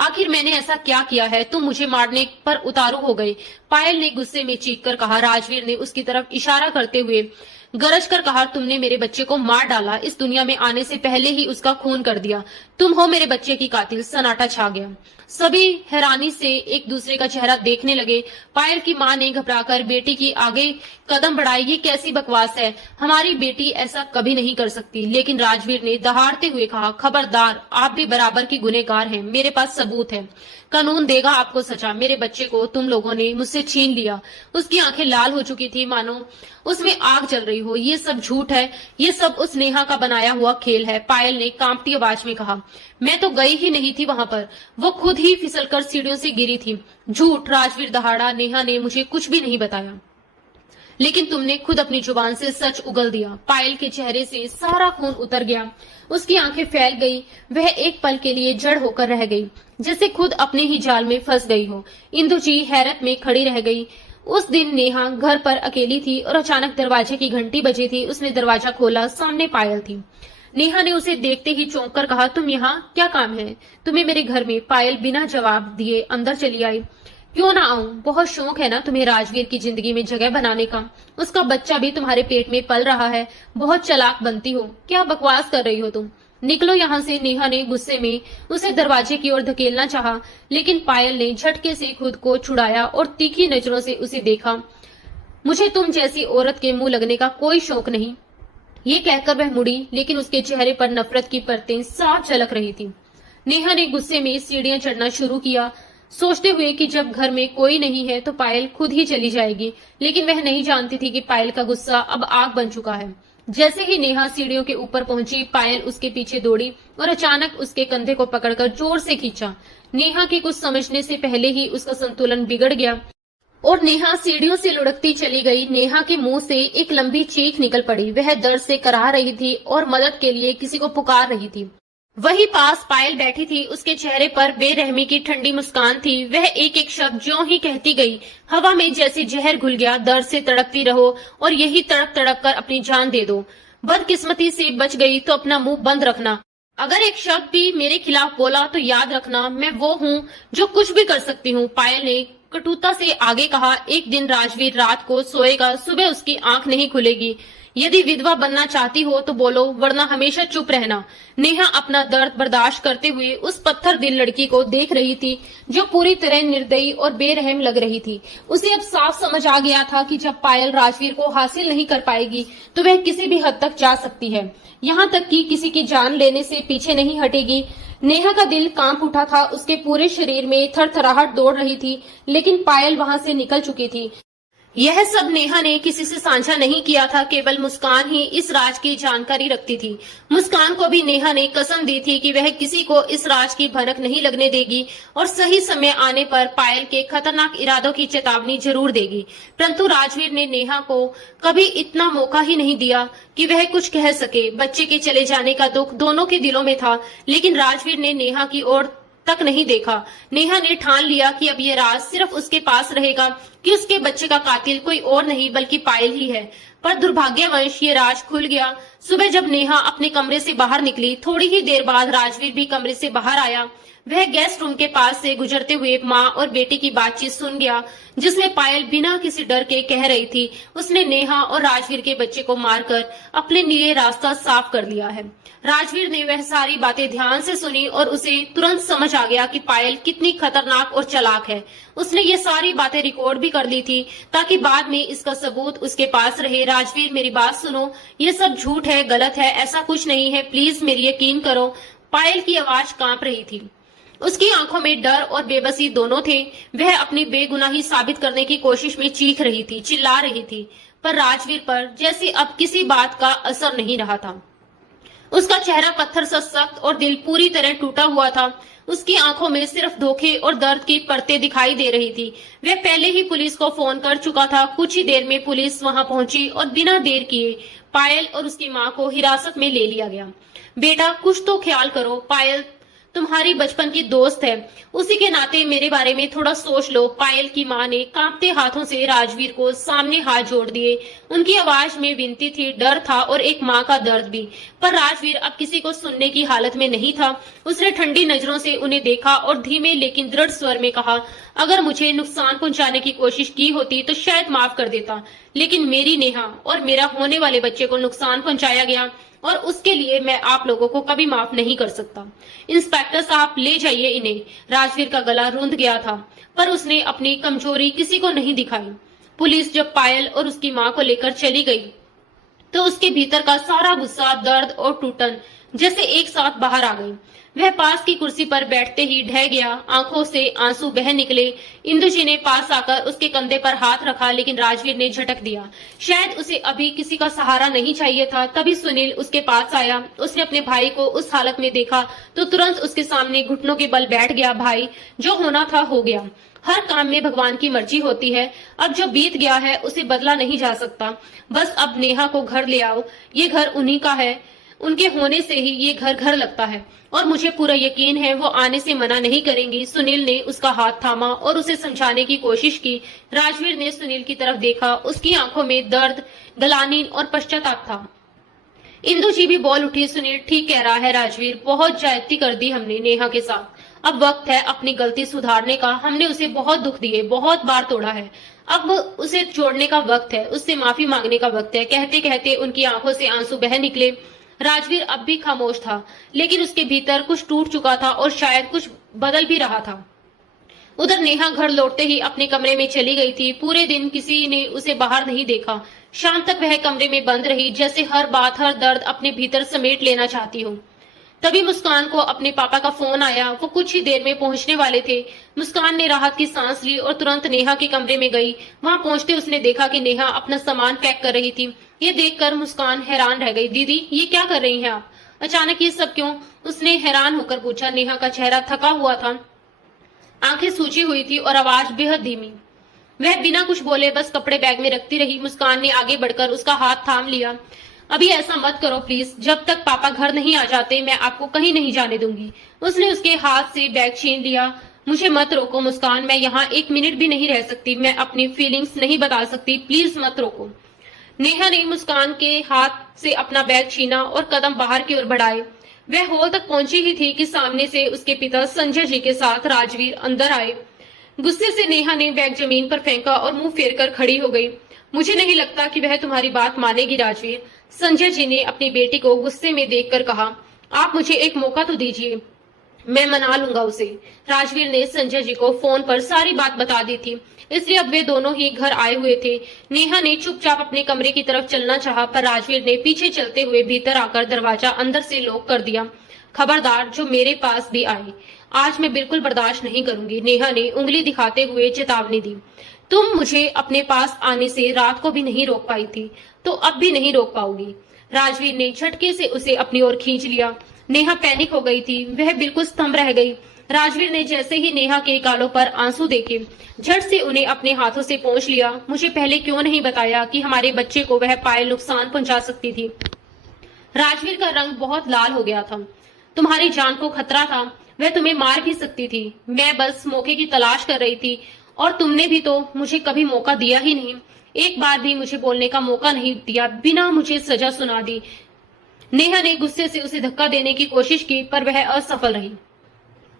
आखिर मैंने ऐसा क्या किया है? तुम मुझे मारने पर उतारू हो गए, पायल ने गुस्से में चीख कर कहा। राजवीर ने उसकी तरफ इशारा करते हुए गरज कर कहा, तुमने मेरे बच्चे को मार डाला, इस दुनिया में आने से पहले ही उसका खून कर दिया। तुम हो मेरे बच्चे की कातिल। सन्नाटा छा गया। सभी हैरानी से एक दूसरे का चेहरा देखने लगे। पायल की मां ने घबराकर बेटी की आगे कदम बढ़ाए। ये कैसी बकवास है, हमारी बेटी ऐसा कभी नहीं कर सकती। लेकिन राजवीर ने दहाड़ते हुए कहा, खबरदार, आप भी बराबर की गुनहगार हैं। मेरे पास सबूत है, कानून देगा आपको सजा। मेरे बच्चे को तुम लोगों ने मुझसे छीन लिया। उसकी आंखें लाल हो चुकी थी, मानो उसमें आग जल रही हो। ये सब झूठ है, ये सब उस नेहा का बनाया हुआ खेल है, पायल ने कांपती आवाज में कहा। मैं तो गई ही नहीं थी वहां पर, वो खुद ही फिसलकर सीढ़ियों से गिरी थी। झूठ, राजवीर दहाड़ा। नेहा ने मुझे कुछ भी नहीं बताया, लेकिन तुमने खुद अपनी जुबान से सच उगल दिया। पायल के चेहरे से सारा खून उतर गया। उसकी आंखें फैल गई। वह एक पल के लिए जड़ होकर रह गई, जैसे खुद अपने ही जाल में फंस गई हो। इंदु जी हैरत में खड़ी रह गई। उस दिन नेहा घर पर अकेली थी और अचानक दरवाजे की घंटी बजी थी। उसने दरवाजा खोला, सामने पायल थी। नेहा ने उसे देखते ही चौंक कर कहा, तुम यहाँ क्या काम है तुम्हें मेरे घर में? पायल बिना जवाब दिए अंदर चली आई। क्यों ना आऊं, बहुत शौक है ना तुम्हें राजवीर की जिंदगी में जगह बनाने का। उसका बच्चा भी तुम्हारे पेट में पल रहा है। बहुत चालाक बनती हो। क्या बकवास कर रही हो तुम? निकलो यहाँ से। नेहा ने गुस्से में उसे दरवाजे की ओर धकेलना चाहा, लेकिन पायल ने झटके से खुद को छुड़ाया और तीखी नजरों से उसे देखा। मुझे तुम जैसी औरत के मुंह लगने का कोई शौक नहीं। ये कहकर वह मुड़ी, लेकिन उसके चेहरे पर नफरत की परतें साफ झलक रही थी। नेहा ने गुस्से में सीढ़ियां चढ़ना शुरू किया, सोचते हुए कि जब घर में कोई नहीं है तो पायल खुद ही चली जाएगी। लेकिन वह नहीं जानती थी कि पायल का गुस्सा अब आग बन चुका है। जैसे ही नेहा सीढ़ियों के ऊपर पहुंची, पायल उसके पीछे दौड़ी और अचानक उसके कंधे को पकड़कर जोर से खींचा। नेहा के कुछ समझने से पहले ही उसका संतुलन बिगड़ गया और नेहा सीढ़ियों से लुढ़कती चली गई। नेहा के मुंह से एक लंबी चीख निकल पड़ी। वह दर्द से कराह रही थी और मदद के लिए किसी को पुकार रही थी। वही पास पायल बैठी थी। उसके चेहरे पर बेरहमी की ठंडी मुस्कान थी। वह एक एक शब्द ज्यों ही कहती गई, हवा में जैसे जहर घुल गया। दर्द से तड़पती रहो और यही तड़प तड़प कर अपनी जान दे दो। बदकिस्मती से बच गई तो अपना मुंह बंद रखना। अगर एक शब्द भी मेरे खिलाफ बोला तो याद रखना, मैं वो हूँ जो कुछ भी कर सकती हूँ। पायल ने कटुता से आगे कहा, एक दिन राजवीर रात को सोएगा, सुबह उसकी आंख नहीं खुलेगी। यदि विधवा बनना चाहती हो तो बोलो, वरना हमेशा चुप रहना। नेहा अपना दर्द बर्दाश्त करते हुए उस पत्थर दिल लड़की को देख रही थी जो पूरी तरह निर्दयी और बेरहम लग रही थी। उसे अब साफ समझ आ गया था कि जब पायल राजवीर को हासिल नहीं कर पाएगी तो वह किसी भी हद तक जा सकती है, यहाँ तक कि किसी की जान लेने से पीछे नहीं हटेगी। नेहा का दिल कांप उठा था, उसके पूरे शरीर में थरथराहट दौड़ रही थी, लेकिन पायल वहां से निकल चुकी थी। यह सब नेहा ने किसी से साझा नहीं किया था, केवल मुस्कान ही इस राज की जानकारी रखती थी। मुस्कान को भी नेहा ने कसम दी थी कि वह किसी को इस राज की भनक नहीं लगने देगी और सही समय आने पर पायल के खतरनाक इरादों की चेतावनी जरूर देगी। परंतु राजवीर ने नेहा को कभी इतना मौका ही नहीं दिया कि वह कुछ कह सके। बच्चे के चले जाने का दुख दोनों के दिलों में था, लेकिन राजवीर ने नेहा की ओर तक नहीं देखा। नेहा ने ठान लिया कि अब ये राज सिर्फ उसके पास रहेगा कि उसके बच्चे का कातिल कोई और नहीं बल्कि पायल ही है। पर दुर्भाग्यवश ये राज खुल गया। सुबह जब नेहा अपने कमरे से बाहर निकली, थोड़ी ही देर बाद राजवीर भी कमरे से बाहर आया। वह गेस्ट रूम के पास से गुजरते हुए माँ और बेटी की बातचीत सुन गया, जिसमें पायल बिना किसी डर के कह रही थी उसने नेहा और राजवीर के बच्चे को मारकर अपने लिए रास्ता साफ कर लिया है। राजवीर ने वह सारी बातें ध्यान से सुनी और उसे तुरंत समझ आ गया कि पायल कितनी खतरनाक और चालाक है। उसने ये सारी बातें रिकॉर्ड भी कर ली थी ताकि बाद में इसका सबूत उसके पास रहे। राजवीर, मेरी बात सुनो, ये सब झूठ है, गलत है, ऐसा कुछ नहीं है, प्लीज मेरी यकीन करो। पायल की आवाज कांप रही थी, उसकी आंखों में डर और बेबसी दोनों थे। वह अपनी बेगुनाही साबित करने की कोशिश में चीख रही थी, चिल्ला रही थी, पर राजवीर पर जैसे अब किसी बात का असर नहीं रहा था। उसका चेहरा पत्थर सा सख्त और दिल पूरी तरह टूटा हुआ था। उसकी आंखों में सिर्फ धोखे और दर्द की परतें दिखाई दे रही थी। वह पहले ही पुलिस को फोन कर चुका था। कुछ ही देर में पुलिस वहां पहुंची और बिना देर किए पायल और उसकी मां को हिरासत में ले लिया गया। बेटा, कुछ तो ख्याल करो, पायल तुम्हारी बचपन की दोस्त है, उसी के नाते मेरे बारे में थोड़ा सोच लो। पायल की मां ने कांपते हाथों से राजवीर को सामने हाथ जोड़ दिए। उनकी आवाज में विनती थी, डर था और एक मां का दर्द भी। पर राजवीर अब किसी को सुनने की हालत में नहीं था। उसने ठंडी नजरों से उन्हें देखा और धीमे लेकिन दृढ़ स्वर में कहा, अगर मुझे नुकसान पहुंचाने की कोशिश की होती तो शायद माफ कर देता, लेकिन मेरी नेहा और मेरा होने वाले बच्चे को नुकसान पहुंचाया गया और उसके लिए मैं आप लोगों को कभी माफ नहीं कर सकता। इंस्पेक्टर साहब, ले जाइए इन्हें। राजवीर का गला रूंध गया था, पर उसने अपनी कमजोरी किसी को नहीं दिखाई। पुलिस जब पायल और उसकी मां को लेकर चली गई तो उसके भीतर का सारा गुस्सा, दर्द और टूटन जैसे एक साथ बाहर आ गई। वह पास की कुर्सी पर बैठते ही ढह गया, आंखों से आंसू बह निकले। इंदु जी ने पास आकर उसके कंधे पर हाथ रखा, लेकिन राजवीर ने झटक दिया। शायद उसे अभी किसी का सहारा नहीं चाहिए था। तभी सुनील उसके पास आया। उसने अपने भाई को उस हालत में देखा तो तुरंत उसके सामने घुटनों के बल बैठ गया। भाई, जो होना था हो गया। हर काम में भगवान की मर्जी होती है। अब जो बीत गया है उसे बदला नहीं जा सकता। बस अब नेहा को घर ले आओ। ये घर उन्हीं का है, उनके होने से ही ये घर घर लगता है और मुझे पूरा यकीन है वो आने से मना नहीं करेंगी। सुनील ने उसका हाथ थामा और उसे समझाने की कोशिश की। राजवीर ने सुनील की तरफ देखा, उसकी आंखों में दर्द, ग्लानि और पश्चाताप था। इंदु जी भी बोल उठी, सुनील ठीक कह रहा है राजवीर, बहुत ज्यादती कर दी हमने नेहा के साथ। अब वक्त है अपनी गलती सुधारने का। हमने उसे बहुत दुख दिए, बहुत बार तोड़ा है। अब उसे छोड़ने का वक्त है, उससे माफी मांगने का वक्त है। कहते कहते उनकी आंखों से आंसू बह निकले। राजवीर अब भी खामोश था, लेकिन उसके भीतर कुछ टूट चुका था और शायद कुछ बदल भी रहा था। उधर नेहा घर लौटते ही अपने कमरे में चली गई थी। पूरे दिन किसी ने उसे बाहर नहीं देखा। शाम तक वह कमरे में बंद रही, जैसे हर बात, हर दर्द अपने भीतर समेट लेना चाहती हो। तभी मुस्कान को अपने पापा का फोन आया। वो कुछ ही देर में पहुंचने वाले थे। मुस्कान ने राहत की सांस ली और तुरंत नेहा के कमरे में गई। वहां पहुंचते उसने देखा कि नेहा अपना सामान पैक कर रही थी। ये देखकर मुस्कान हैरान रह गई। दीदी, ये क्या कर रही हैं आप? अचानक ये सब क्यों? उसने हैरान होकर पूछा। नेहा का चेहरा थका हुआ था, आंखें सूजी हुई थी और आवाज बेहद धीमी। वह बिना कुछ बोले बस कपड़े बैग में रखती रही। मुस्कान ने आगे बढ़कर उसका हाथ थाम लिया। अभी ऐसा मत करो प्लीज, जब तक पापा घर नहीं आ जाते मैं आपको कहीं नहीं जाने दूंगी। उसने उसके हाथ से बैग छीन लिया। मुझे मत रोको मुस्कान, मैं यहाँ एक मिनट भी नहीं रह सकती। मैं अपनी फीलिंग्स नहीं बता सकती, प्लीज मत रोको। नेहा ने मुस्कान के हाथ से अपना बैग छीना और कदम बाहर की ओर बढ़ाए। वह हॉल तक पहुंची ही थी कि सामने से उसके पिता संजय जी के साथ राजवीर अंदर आए। गुस्से से नेहा ने बैग जमीन पर फेंका और मुंह फेर कर खड़ी हो गई। मुझे नहीं लगता कि वह तुम्हारी बात मानेगी राजवीर। संजय जी ने अपनी बेटी को गुस्से में देखकर कहा, आप मुझे एक मौका तो दीजिए, मैं मना लूंगा उसे। राजवीर ने संजय जी को फोन पर सारी बात बता दी थी, इसलिए अब वे दोनों ही घर आए हुए थे। नेहा ने चुपचाप अपने कमरे की तरफ चलना चाहा, पर राजवीर ने पीछे चलते हुए भीतर आकर दरवाजा अंदर से लॉक कर दिया। खबरदार जो मेरे पास भी आए, आज मैं बिल्कुल बर्दाश्त नहीं करूंगी, नेहा ने उंगली दिखाते हुए चेतावनी दी। तुम मुझे अपने पास आने से रात को भी नहीं रोक पाई थी, तो अब भी नहीं रोक पाओगी। राजवीर ने झटके से उसे अपनी ओर खींच लिया। नेहा पैनिक हो गई थी, वह बिल्कुल स्तंभ रह गई। राजवीर ने जैसे ही नेहा के गालों पर आंसू देखे, झट से उन्हें अपने हाथों से पोंछ लिया। मुझे पहले क्यों नहीं बताया कि हमारे बच्चे को वह पायल नुकसान पहुंचा सकती थी। राजवीर का रंग बहुत लाल हो गया था। तुम्हारी जान को खतरा था, वह तुम्हें मार भी सकती थी। मैं बस मौके की तलाश कर रही थी, और तुमने भी तो मुझे कभी मौका दिया ही नहीं। एक बार भी मुझे बोलने का मौका नहीं दिया, बिना मुझे सजा सुना दी। नेहा ने गुस्से से उसे धक्का देने की कोशिश की, पर वह असफल रही।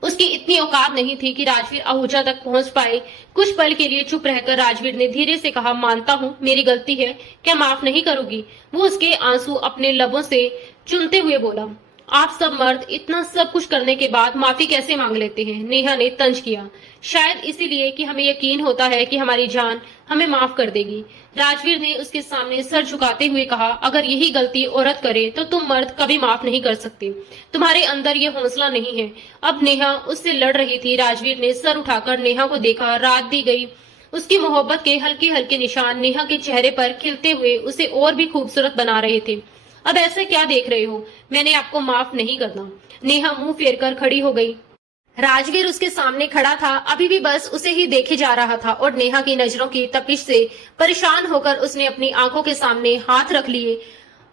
उसकी इतनी औकात नहीं थी कि राजवीर आहूजा तक पहुंच पाए। कुछ पल के लिए चुप रहकर राजवीर ने धीरे से कहा, मानता हूँ मेरी गलती है, क्या माफ नहीं करोगी? वो उसके आंसू अपने लबों से चुनते हुए बोला, आप सब मर्द इतना सब कुछ करने के बाद माफी कैसे मांग लेते हैं? नेहा ने तंज किया, शायद इसीलिए कि हमें यकीन होता है कि हमारी जान हमें माफ कर देगी। राजवीर ने उसके सामने सर झुकाते हुए कहा, अगर यही गलती औरत करे तो तुम मर्द कभी माफ नहीं कर सकते। तुम्हारे अंदर ये हौसला नहीं है। अब नेहा उससे लड़ रही थी। राजवीर ने सर उठाकर नेहा को देखा। रात दी गई। उसकी मोहब्बत के हल्के हल्के निशान नेहा के चेहरे पर खिलते हुए उसे और भी खूबसूरत बना रहे थे। अब ऐसे क्या देख रहे हो? मैंने आपको माफ नहीं करना। नेहा मुंह फेरकर खड़ी हो गई। राजवीर उसके सामने खड़ा था, अभी भी बस उसे ही देखे जा रहा था, और नेहा की नजरों की तपिश से परेशान होकर उसने अपनी आंखों के सामने हाथ रख लिए।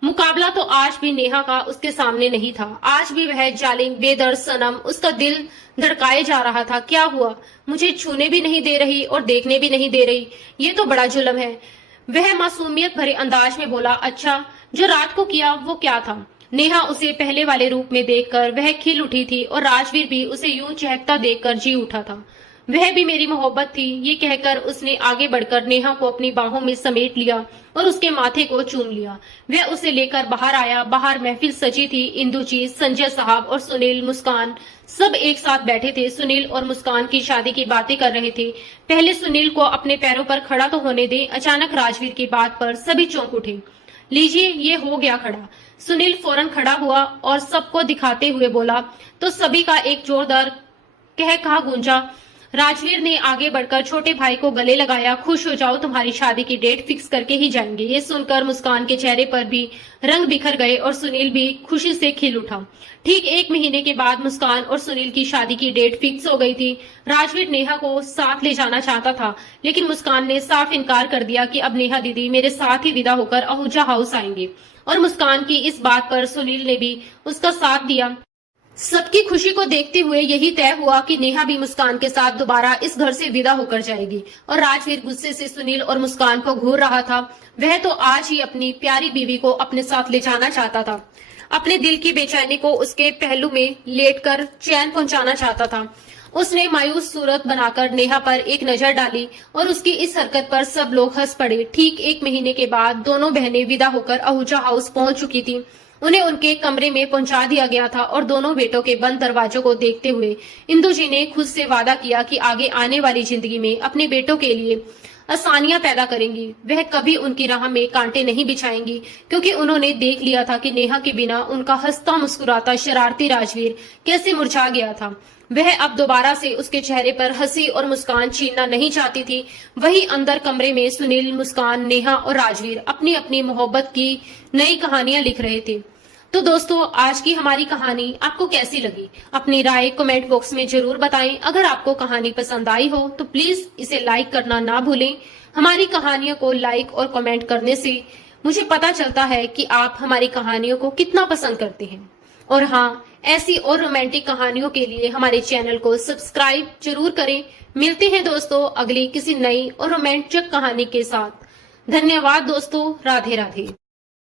मुकाबला तो आज भी नेहा का उसके सामने नहीं था। आज भी वह जालिम बेदर्द सनम उसका दिल धड़काए जा रहा था। क्या हुआ? मुझे छूने भी नहीं दे रही और देखने भी नहीं दे रही, ये तो बड़ा जुल्म है। वह मासूमियत भरे अंदाज में बोला, अच्छा जो रात को किया वो क्या था? नेहा उसे पहले वाले रूप में देखकर वह खिल उठी थी, और राजवीर भी उसे यूं चहकता देखकर जी उठा था। वह भी मेरी मोहब्बत थी, ये कहकर उसने आगे बढ़कर नेहा को अपनी बाहों में समेट लिया और उसके माथे को चूम लिया। वह उसे लेकर बाहर आया। बाहर महफिल सजी थी। इंदुजी, संजय साहब और सुनील, मुस्कान सब एक साथ बैठे थे। सुनील और मुस्कान की शादी की बातें कर रहे थे। पहले सुनील को अपने पैरों पर खड़ा तो होने दे। अचानक राजवीर की बात पर सभी चौंक उठे। लीजिए, ये हो गया खड़ा। सुनील फौरन खड़ा हुआ और सबको दिखाते हुए बोला, तो सभी का एक जोरदार कह कहा गूंजा। राजवीर ने आगे बढ़कर छोटे भाई को गले लगाया। खुश हो जाओ, तुम्हारी शादी की डेट फिक्स करके ही जाएंगे। ये सुनकर मुस्कान के चेहरे पर भी रंग बिखर गए और सुनील भी खुशी से खिल उठा। ठीक 1 महीने के बाद मुस्कान और सुनील की शादी की डेट फिक्स हो गई थी। राजवीर नेहा को साथ ले जाना चाहता था, लेकिन मुस्कान ने साफ इनकार कर दिया कि अब नेहा दीदी मेरे साथ ही विदा होकर आहूजा हाउस आएंगे, और मुस्कान की इस बात पर सुनील ने भी उसका साथ दिया। सबकी खुशी को देखते हुए यही तय हुआ कि नेहा भी मुस्कान के साथ दोबारा इस घर से विदा होकर जाएगी। और राजवीर गुस्से से सुनील और मुस्कान को घूर रहा था। वह तो आज ही अपनी प्यारी बीवी को अपने साथ ले जाना चाहता था। अपने दिल की बेचैनी को उसके पहलू में लेटकर चैन पहुंचाना चाहता था। उसने मायूस सूरत बनाकर नेहा पर एक नजर डाली, और उसकी इस हरकत पर सब लोग हंस पड़े। ठीक 1 महीने के बाद दोनों बहनें विदा होकर आहूजा हाउस पहुंच चुकी थी। उन्हें उनके कमरे में पहुंचा दिया गया था, और दोनों बेटों के बंद दरवाजों को देखते हुए इंदु जी ने खुद से वादा किया कि आगे आने वाली जिंदगी में अपने बेटों के लिए आसानियां पैदा करेंगी। वह कभी उनकी राह में कांटे नहीं बिछाएंगी, क्योंकि उन्होंने देख लिया था कि नेहा के बिना उनका हंसता मुस्कुराता शरारती राजवीर कैसे मुरझा गया था। वह अब दोबारा से उसके चेहरे पर हंसी और मुस्कान छीनना नहीं चाहती थी। वहीं अंदर कमरे में सुनील, मुस्कान, नेहा और राजवीर अपनी अपनी मोहब्बत की नई कहानियां लिख रहे थे। तो दोस्तों, आज की हमारी कहानी आपको कैसी लगी? अपनी राय कमेंट बॉक्स में जरूर बताएं। अगर आपको कहानी पसंद आई हो तो प्लीज इसे लाइक करना ना भूलें। हमारी कहानियों को लाइक और कमेंट करने से मुझे पता चलता है कि आप हमारी कहानियों को कितना पसंद करते हैं। और हाँ, ऐसी और रोमांटिक कहानियों के लिए हमारे चैनल को सब्सक्राइब जरूर करें। मिलते हैं दोस्तों अगली किसी नई और रोमांचक कहानी के साथ। धन्यवाद दोस्तों। राधे राधे।